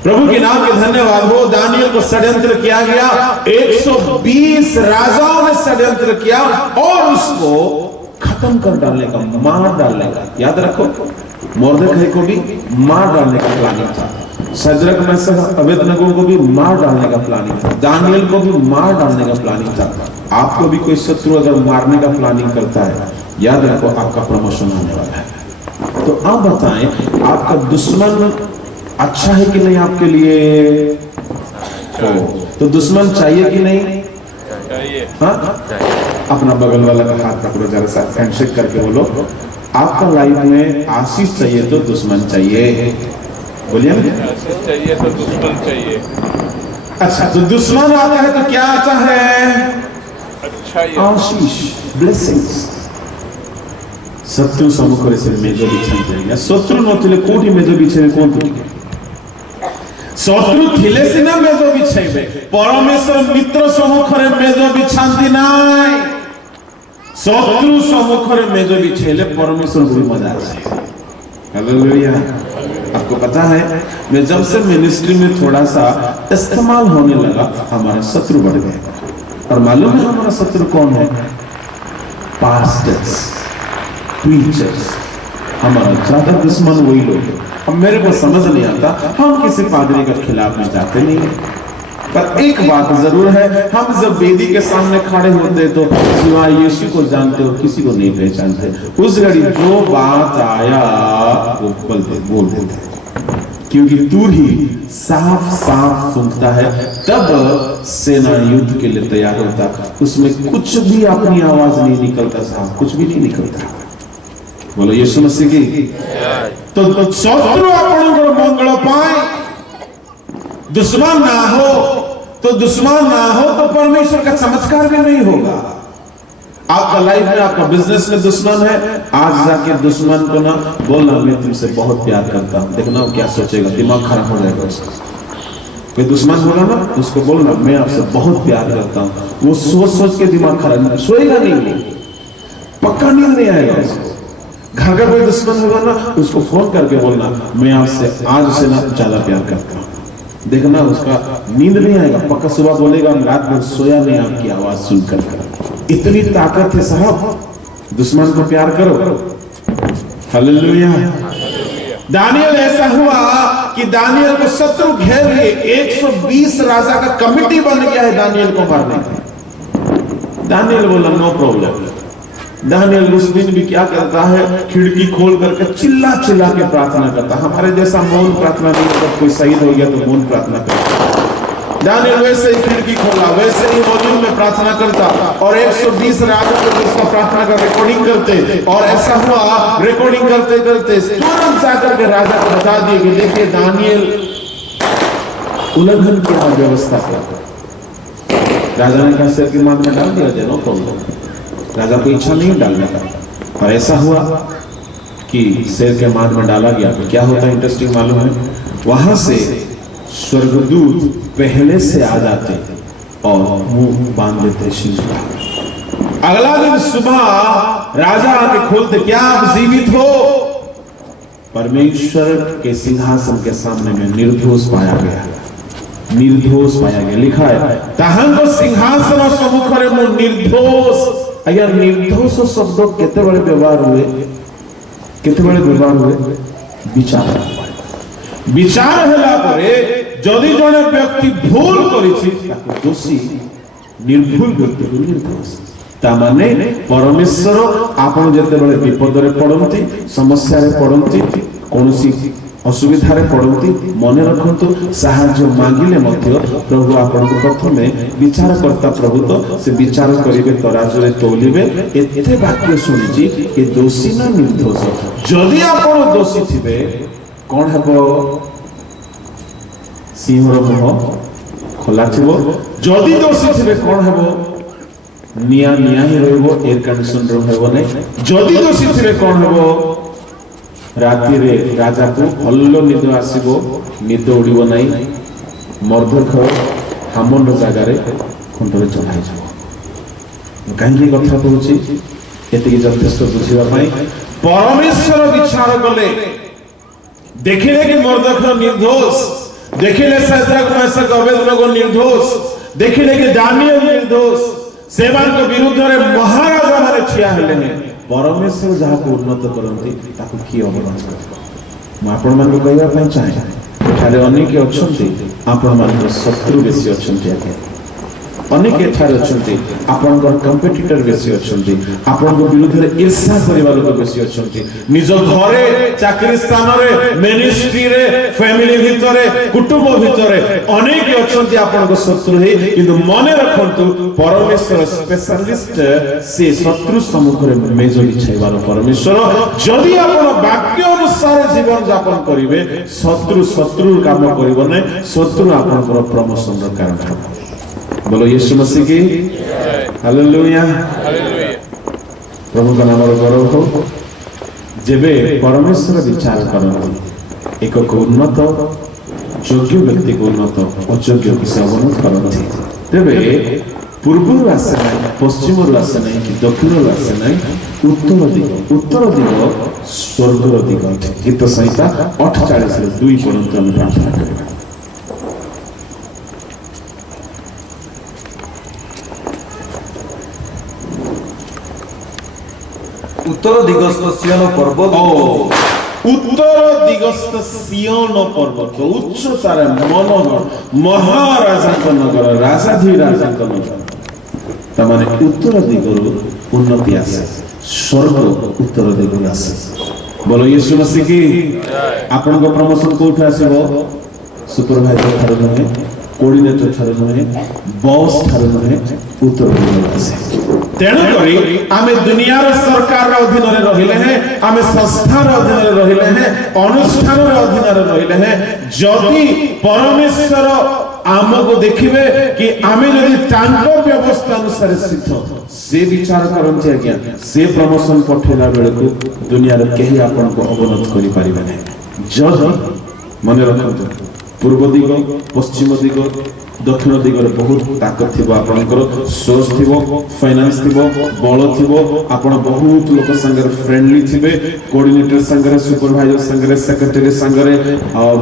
प्रभु के नाम के धन्यवाद हो। दानियल को षड्यंत्र किया गया, 120 राजाओं ने षड्यंत्र किया और उसको खत्म कर डालने का, मार डालने का। याद रखो, मोर्देखाई को भी मार डालने का प्लानिंग था, शद्रक मेशक अबेदनगो को भी मार डालने का प्लानिंग था, दानियल को भी मार डालने का प्लानिंग था। आपको भी कोई शत्रु अगर मारने का प्लानिंग करता है, याद रखो आपका प्रमोशन होने वाला है। तो आप बताएं, आपका दुश्मन अच्छा है कि नहीं आपके लिए? तो दुश्मन चाहिए कि नहीं? चाहिए। हाँ, अपना बगल वाला का हाथ पकड़ो, जरा सा हैंडशेक करके बोलो, आपका लाइफ में आशीष चाहिए तो दुश्मन चाहिए। बोलिए, आशीष चाहिए तो दुश्मन चाहिए। अच्छा, तो दुश्मन आता है तो क्या आता है? अच्छा, आशीष, ब्लेसिंग्स। शत्रु सम्मुखरे से मेज बिछाते, शत्रु नथिले कोठी मेज बिछेबे कोन? शत्रु थिले सिना मेज बिछेबे, परमेश्वर मित्र सम्मुखरे मेज बिछांती नाई। शत्रु सम्मुखरे मेज बिछेले परमेश्वर को मजा आए। हालेलुया। आपको पता है, मैं जब से मिनिस्ट्री में थोड़ा सा इस्तेमाल होने लगा, हमारा शत्रु बढ़ गया। और मालूम है हमारा शत्रु कौन है? Pastors, preachers. हमारा ज्यादा दुश्मन वही लोग हैं। अब मेरे को समझ नहीं आता, हम किसी पादरी के खिलाफ में जाते नहीं, पर एक बात जरूर है, हम जब वेदी के सामने खड़े होते तो सिवाय यीशु को जानते और किसी को नहीं पहचानते। उस घड़ी जो बात आया वो बोल देते, क्योंकि तू ही साफ साफ सुनता है। तब सेना युद्ध के लिए तैयार होता, उसमें कुछ भी अपनी आवाज नहीं निकलता, साहब कुछ भी नहीं निकलता। बोलो यीशु मसीह की। तो शत्रु आपणकर मंगल पाए, दुश्मन ना हो तो परमेश्वर का चमत्कार भी नहीं होगा। आपका लाइफ में, आपका बिजनेस में दुश्मन है, आज जाके दुश्मन को ना बोलना मैं तुमसे बहुत प्यार करता हूं। देखना वो क्या सोचेगा, दिमाग खराब हो जाएगा उसका। कोई दुश्मन होगा ना, उसको बोलना मैं आपसे बहुत प्यार करता हूं। वो सोच सोच के दिमाग खराब, सोएगा नहीं, पक्का नींद नहीं आएगा उसको। घर का कोई दुश्मन होगा ना, उसको फोन करके बोलना मैं आपसे आज से ना ज्यादा प्यार करता हूं। देखना उसका नींद नहीं आएगा, पक्का सुबह बोलेगा रात भर सोया नहीं आपकी आवाज सुनकर। इतनी ताकत है साहब, दुश्मन को प्यार करो। हालेलुया। दानियल ऐसा हुआ कि दानियल को शत्रु घेर लिए, 120 राजा का कमिटी बन गया है दानियल को मारने की। दानियल बोला नो प्रॉब्लम। दानियल उस दिन भी क्या करता है, खिड़की खोल करके चिल्ला चिल्ला के प्रार्थना करता। हमारे जैसा मौन प्रार्थना नहीं, जब कोई शहीद हो गया तो मौन प्रार्थना करता। दानियल वैसे ही खिड़की खोला, वैसे ही वॉल्यूम में प्रार्थना करता और 120 राजा को उसका प्रार्थना का रिकॉर्डिंग करते। और ऐसा हुआ, रिकॉर्डिंग करते करते तुरंत जाकर के राजा को बता दिए कि देखिए दानियल उल्लंघन किया व्यवस्था का। राजा ने कहा सिर की मांग में डाल दिया, नो प्रॉब्लम। राजा को इच्छा नहीं डालने का, और ऐसा हुआ कि शेर के मांग में डाला गया। तो क्या होता है इंटरेस्टिंग मालूम है, वहां से स्वर्गदूत पहले से आ जाते और मुंह बांध देते सिंह का। अगला दिन सुबह राजा आके खोलते, क्या आप जीवित हो? परमेश्वर के सिंहासन के सामने में निर्दोष पाया गया, निर्दोष पाया गया। लिखा है ताहन तो सिंहासन सम्मुखरे मो निर्दोष। अगर निर्दोष शब्द केते बड़े व्यवहार हुए, केते बड़े व्यवहार हुए, विचार होला परे जदि जने व्यक्ति भूल करिछि ताको दोषी, निर्भूल व्यक्ति को निर्दोष। ता माने परमेश्वर आपण जते बड़े विपद रे पड़ंती, समस्या रे पड़ंती, कोनोसी असुविधा रे पड़ंती, मन रखंतु साहाय्य मांगिले मध्य प्रभु आपण को प्रथमे विचार करता। प्रभु तो से विचार करिवे, तराजू रे तोलिवे। एते वाक्य सुनिछि कि दोषी ना निर्दोष। जदि आपण दोषी थिबे कोन हेबो? सिंहर मुह खोला थिबो। जदि दोषी थिबे कोन हेबो? निया निया ही रहबो, एयर कंडीशन रूम हेबो नै। जदि दोषी थिबे कोन हेबो? राति रे राजा को भल्लो निद आसीबो, निद उड़िबो नै। मर्दख ହାମଣ୍ଡ ଜାଗାରେ ଖୁଣ୍ଟରେ ଚଢ଼ାଇଯିବ। କାହିଁକି କଥା କହୁଛି? ଏତିକି ଯଥେଷ୍ଟ ବୁଝିବା ପାଇଁ। ପରମେଶ୍ୱର ବିଚାର କଲେ, ଦେଖିଲେ କି ମର୍ଦ୍ଦୋଖ ନିର୍ଦ୍ଦୋଷ, ଦେଖିଲେ ସାଦ୍ରାକ ମେଷକ ଅବେଦନଗୋ ନିର୍ଦ୍ଦୋଷ, ଦେଖିଲେ କି ଦାନିଏଲ ନିର୍ଦ୍ଦୋଷ, ସେମାନଙ୍କ ବିରୁଦ୍ଧରେ ମହାରାଜା ମାନେ ଠିଆ ହେଲେ। ପରମେଶ୍ୱର ଯାହାକୁ ଉନ୍ନତ କରନ୍ତି ତାକୁ କିଏ ଅବମାନନା କରିବ? ମୁଁ ଆପଣମାନଙ୍କୁ କହିବା ପାଇଁ ଚାହେଁ, ଏଠାରେ ଅନେକ ଅଛନ୍ତି ଆପଣମାନଙ୍କର ଶତ୍ରୁ ବେଶୀ ଅଛନ୍ତି। ଆଜ୍ଞା, ଅନେକ ଏଠାରେ ଅଛନ୍ତି ଆପଣଙ୍କର କମ୍ପିଟିଟର ବେଶୀ ଅଛନ୍ତି, ଆପଣଙ୍କ ବିରୁଦ୍ଧରେ ଈର୍ଷା କରିବା ଲୋକ ବେଶୀ ଅଛନ୍ତି। ନିଜ ଘରେ, ଚାକିରି ସ୍ଥାନରେ, ମିନିଷ୍ଟ୍ରିରେ, ଫ୍ୟାମିଲି ଭିତରେ, କୁଟୁମ୍ବ ଭିତରେ ଅନେକ ଅଛନ୍ତି ଆପଣଙ୍କ ଶତ୍ରୁ ହେଇ। କିନ୍ତୁ ମନେ ରଖନ୍ତୁ, ପରମେଶ୍ୱର ସ୍ପେଶାଲିଷ୍ଟ, ସେ ଶତ୍ରୁ ସମ୍ମୁଖରେ ମେଜ ବିଛାଇବାର ପରମେଶ୍ୱର। ଯଦି ଆପଣ ବାକ୍ୟ ଅନୁସାରେ ଜୀବନ ଯାପନ କରିବେ, ଶତ୍ରୁ କାମ କରିବ ନାହିଁ, ଶତ୍ରୁ ଆପଣଙ୍କର ପ୍ରମୋଶନର କାରଣ ହେବ। बोलो यीशु मसीह की हालेलुया। प्रभु का नाम गौरव हो। जेबे परमेश्वर विचार करते एक उन्नत योग्य व्यक्ति को उन्नत अयोग्य को से अवनत करते, तेबे पूर्व आसे ना, पश्चिम आसे ना कि दक्षिण आसे ना, उत्तर दिग स्वर्गर दिग। गीत संहिता 48:2 पर्यंत हम प्रार्थना करें। उत्तर दिगस्थ सियोन पर्वत, उत्तर दिगस्थ सियोन पर्वत उच्चतार मनोहर महाराजा नगर, राजाधिराजा नगर। तमाने उत्तर दिगरु उन्नति आसे, स्वर्ग उत्तर दिगरु आसे। बोलो यीशु मसीह की। आपन को प्रमोशन कोठ आसीबो? सुपरवाइजर ठारो नहे, कोऑर्डिनेटर ठारो नहे, बॉस ठारो नहे, उत्तर दिगरु आसे। तेणु करी आमे दुनियार सरकार अधीन रहिले हैं, आमे संस्थान अधीन रहिले हैं, अनुष्ठान अधीन रहिले हैं। जदि परमेश्वर आमको देखिबे कि आमे यदि तांको व्यवस्था अनुसार सिद्ध से विचार करन्ते आज्ञा, से प्रमोशन पठेला बेले को दुनियार केही आपन को अवनत करि परिबे नै। जदि मन रखंतु, पूर्व दिग, पश्चिम दिग, दक्षिण दिगरे बहुत ताकत थी, आपंकर सोर्स थी, फाइनेंस थी, बल थी, आप बहुत लोक संगे फ्रेंडली थे, कोऑर्डिनेटर संगे, सुपरवाइजर संगे, सेक्रेटरी संगे,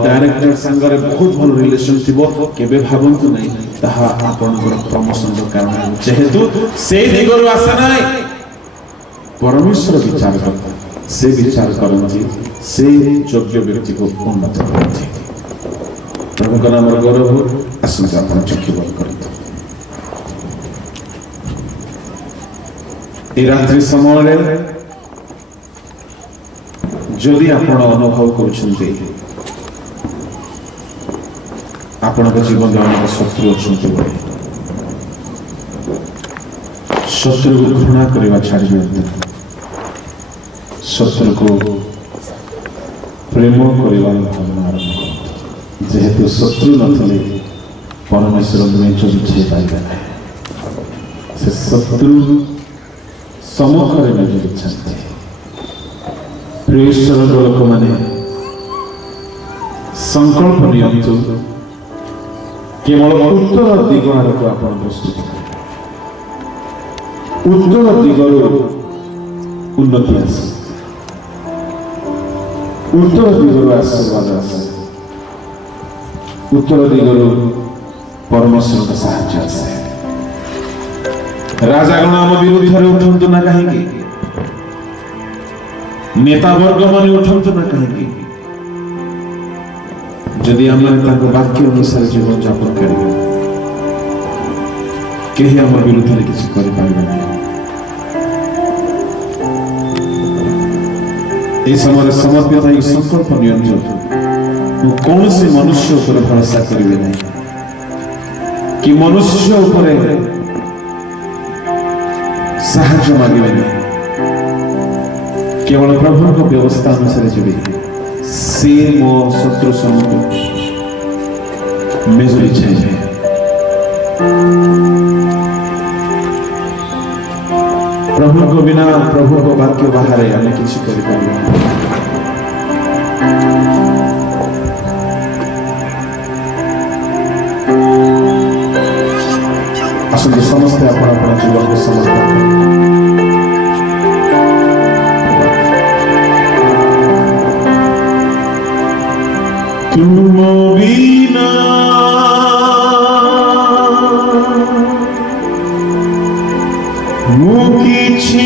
डायरेक्टर संगे बहुत भल रिलेशन थी। केबे भाबंतु नहीं ताहा आपनकर प्रमोशन कारण, जेहेतु से दिगरु आसे नाही। परमेश्वर विचार करता, से विचार करंती, से योग्य व्यक्ति को उन्नत करंती। प्रभु का नाम गौरव हो। आसंता अपन चक्षु बंद करते। ए रात्रि समय जदि आपण अनुभव करुछन्ते आपण जीवन में अनेक शत्रु अछन्ते, शत्रु को घृणा करवा छाड़ी दियंतु, शत्रु को प्रेम करवा भावना आरंभ करते। जेहेतु शत्रु नथिले परमेश्वर मेज बिछाई पाइबे ना, से शत्रु सम्मुखें मेज बिछाते। प्रियश्वर लोक माने संकल्प नियंतु, केवल उत्तर दिग आड़क आप दृष्टि, उत्तर दिगरु उन्नति आसे, उत्तर दिगरु आशीर्वाद आसे, उत्तर दिगरु परमेश्वर का साहाय्य आसे। राजागण आम विरुद्ध उठंतु ना कहीं, नेता वर्ग मान उठंतु ना कहीं, जदि आम वाक्य अनुसार जीवन यापन करेंगे केही आम विरुद्ध किसी कर पाइबे नहीं। ए समय समर्पित एक संकल्प नियंतु, कौन से मनुष्य ऊपर भरोसा करेंगे नहीं, कि मनुष्य ऊपर साहाय्य मांगे नहीं, केवल प्रभु को व्यवस्था अनुसार जीवे। से मो शत्रु सम्मुख मेज बिछाइबे। प्रभु को बिना, प्रभु को वाक्य बाहर आम किसी कर ଆସନ୍ତୁ ସମସ୍ତେ ଆପଣ ଆପଣ ଜୀବନକୁ ସମର୍ପଣ କରନ୍ତୁ। तुम बिना ମୁଁ କିଛି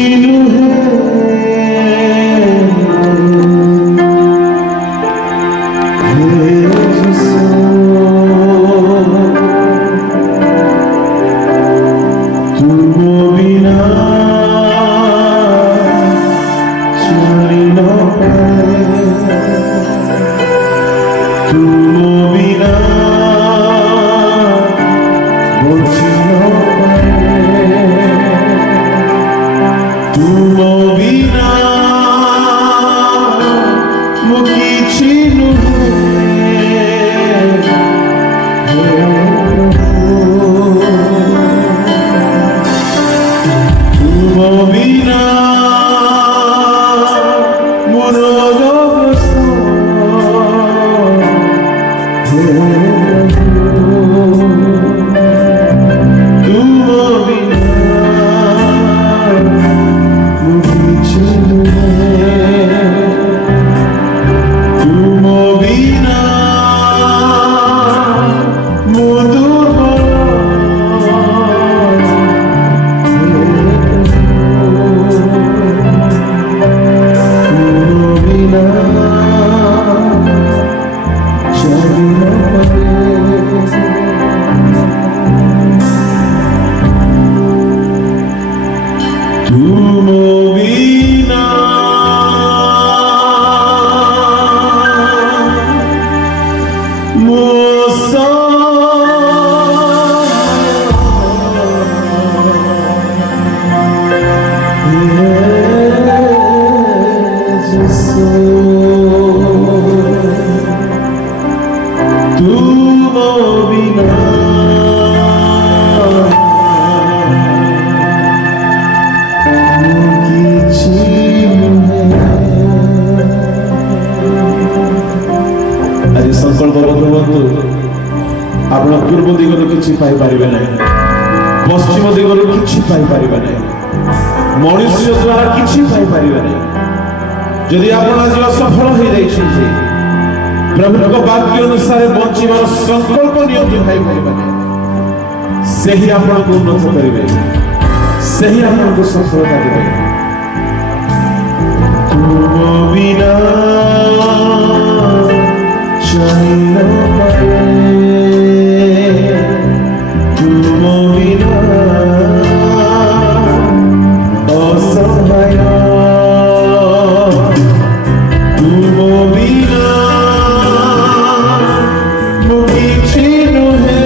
ଆପଣ ପୂର୍ବ ଦିଗରୁ କିଛି ପାଇପାରିବେ ନାହିଁ, ପଶ୍ଚିମ ଦିଗରୁ କିଛି ପାଇପାରିବେ ନାହିଁ, ମଣିଷ ଦ୍ୱାରା କିଛି ପାଇପାରିବେ ନାହିଁ। ଯଦି ଆପଣ ଆଜି ଅସଫଳ ହେଇଯାଇଛନ୍ତି, ପ୍ରଭୁଙ୍କ ବାକ୍ୟ ଅନୁସାରେ ବଞ୍ଚିବାର ସଂକଳ୍ପ ନିଅନ୍ତୁ ଭାଇ ଭାଇମାନେ। ସେହି ଆପଣଙ୍କୁ ଉନ୍ନତ କରିବେ, ସେହି ଆପଣଙ୍କୁ ସଫଳତା ଦେବେ। तुम बिना चल न पाए, तुम बिना असहाय, तुम बिना ମୁଁ କିଛି ନୁହେଁ।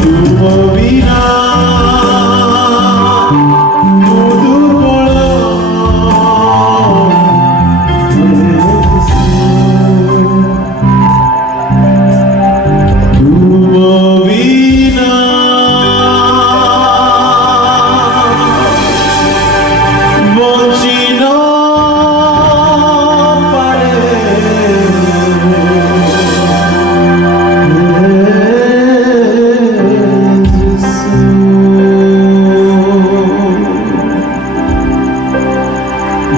ତୁମ ବିନା ମୁଁ ଦୁର୍ବଳ। ତୁମ ବିନା ବଞ୍ଚି ନ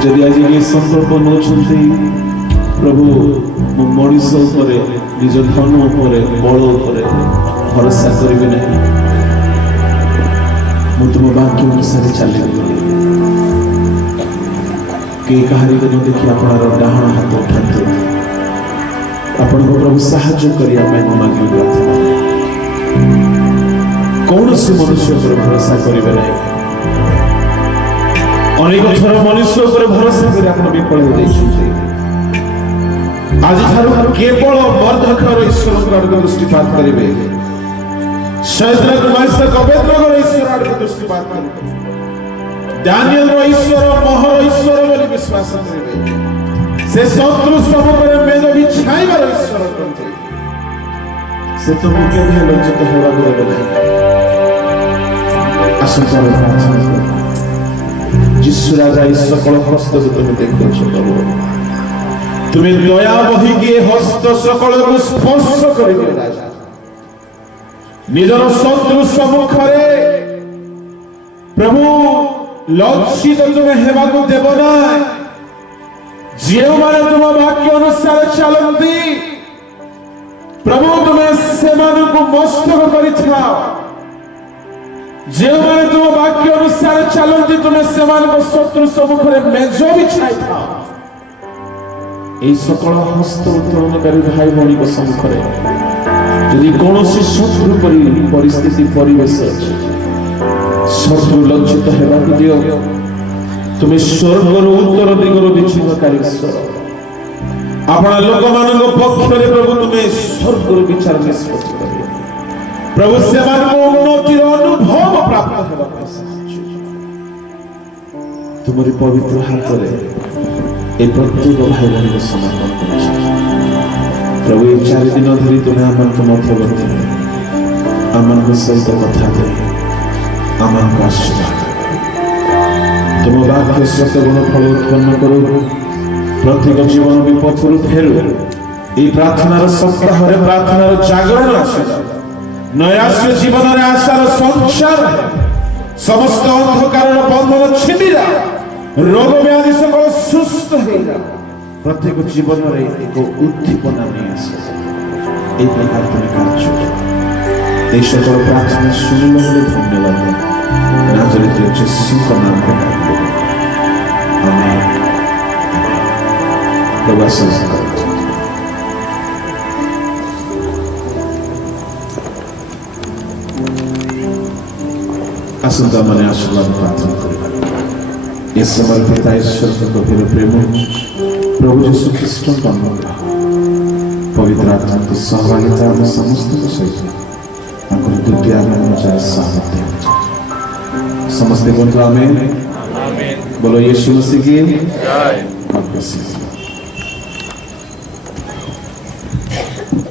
ଯଦି ଆଜି ଏ ସଂକଳ୍ପ ନେଉଛନ୍ତି, ପ୍ରଭୁ ମୁଁ ମଣିଷ ଉପରେ, ନିଜ ଧନ ଉପରେ, ବଳ ଉପରେ ଭରସା କରିବି ନାହିଁ, ମୁଁ ତୁମ ବାକ୍ୟ ଅନୁସାରେ ଚାଲିବି। କେହି କାହାରିକୁ ନ ଦେଖି ଆପଣର ଡାହାଣ ହାତ ଉଠାନ୍ତୁ। ଆପଣଙ୍କୁ ପ୍ରଭୁ ସାହାଯ୍ୟ କରିବା ପାଇଁ ମୁଁ ମାଗିବି ପ୍ରାର୍ଥନା। କୌଣସି ମନୁଷ୍ୟ ଉପରେ ଭରସା କରିବେ ନାହିଁ। ଅନେକ ଥର ମନୁଷ୍ୟ ଉପରେ ଭରସା କରି ଆପଣ ବିଫଳ ହୋଇଯାଇଛନ୍ତି। ଆଜିଠାରୁ କେବଳ ମର୍ଦ୍ଦକର ଈଶ୍ୱରଙ୍କ ଆଡ଼କୁ ଦୃଷ୍ଟିପାତ କରିବେ। ଶୈଦ୍ରାକ, ମେଷକ, ଅବେଦନେଗୋର ଈଶ୍ୱର ଆଡ଼କୁ ଦୃଷ୍ଟିପାତ କରିବେ। ଦାନିଏଲର ଈଶ୍ୱର ମହର ଈଶ୍ୱର ବୋଲି ବିଶ୍ୱାସ କରିବେ। ସେ ଶତ୍ରୁ ସମ୍ମୁଖରେ ମେଦ ବିଛାଇବାର ଈଶ୍ୱର କରନ୍ତି। ସେ ତୁମକୁ କେବେ ଲଜ୍ଜିତ ହେବାକୁ ଦେବେ ନାହିଁ। ଆସନ୍ତୁ ଆମେ ପ୍ରାର୍ଥନା କରୁ। ଯୀଶୁ ରାଜା, ଏହି ସକଳ ହସ୍ତକୁ ତୁମେ ଦେଖୁଛ ପ୍ରଭୁ। তুমি দয়া বহিকি হস্ত সকলକୁ স্পর্শ করিবে রাজা নিজর শত্রু সম্মুখরে প্রভু লজ্জিত তুমি হেବାକୁ দেব না ଯେଉଁମାନେ ତୁମ ବାକ୍ୟ ଅନୁସାରେ ଚାଲନ୍ତି ପ୍ରଭୁ ତୁମେ ସେମାନଙ୍କୁ ମସ୍ତକ କରିଥାଅ ଯେଉଁମାନେ ତୁମ ବାକ୍ୟ ଅନୁସାରେ ଚାଲନ୍ତି ତୁମେ ସେମାନଙ୍କ ଶତ୍ରୁ ସମ୍ମୁଖରେ ମେଜ ବିଛାଇଥାଅ এই সকল হস্ত উত্তোলনকারী ভাই ভৌণীଙ୍କ ସମ୍ମୁଖରେ ଯଦି କୌଣସି ଶତ୍ରୁ ପରିସ୍ଥିତି ପରିବେଶ ଅଛି ଶତ୍ରୁ ଲଜ୍ଜିତ ହେବାକୁ ଦିଅ তুমি স্বর্গর উত্তর দিগর বিচ্ছিন্নকারী ঈশ্বর আপনার লোকମାନଙ୍କ পক্ষରେ প্রভু তুমি স্বর্গর বিচার নিষ্পত্তি করিবে প্রভু সেମାନଙ୍କୁ উন্নতির অনুভব প্রাপ্ত ହେବା ପାଇଁ ସାହାଯ୍ୟ ତୁମରି ପବିତ୍ର ହାତରେ এই প্রত্যেক ভাই ভৌণীଙ୍କୁ ସମର୍ପଣ କରୁଛି ପ୍ରଭୁ এই 4 ଦିନ ଧରି ତୁମେ ଆମମାନଙ୍କ ମଧ୍ୟବର୍ତ୍ତୀ ଆମମାନଙ୍କ ସହିତ କଥା ହେଇ ଆମମାନଙ୍କୁ ଆଶୀର୍ବାଦ तुम वाक्य सत्य गुण फल उत्पन्न करो प्रत्येक जीवन विपथरु फेरु ये प्रार्थनार सप्ताह प्रार्थनार जागरण आसे नयास्य जीवन आशार संचार समस्त अंधकार बंधन छिंडा रोग व्याधि सकल सुस्थ होगा प्रत्येक जीवन एक उद्दीपना नहीं आसे এই প্রকার তুমি কাজ এই সকল প্রার্থনা শুনলে বলে ধন্যবাদ নাজরেথ যিশুর নামে আমেন প্রবাসী আসুন মানে আশীর্বাদ প্রার্থনা করি এ সময় পিতা ঈশ্বরের গভীর প্রেম প্রভু যীশু খ্রিস্টଙ୍କ ଅନୁଗ୍ରହ ପବିତ୍ର ଆତ୍ମାଙ୍କ ସହଭାଗିତା ଆମ ସମସ୍ତଙ୍କ ସହିତ ତାଙ୍କର ଦ୍ୱିତୀୟ ଆଗମନରେ ସାମର୍ଥ୍ୟ ସମସ୍ତେ କୁହନ୍ତୁ ଆମେନ୍। बोलो यीशु मसीह की जय।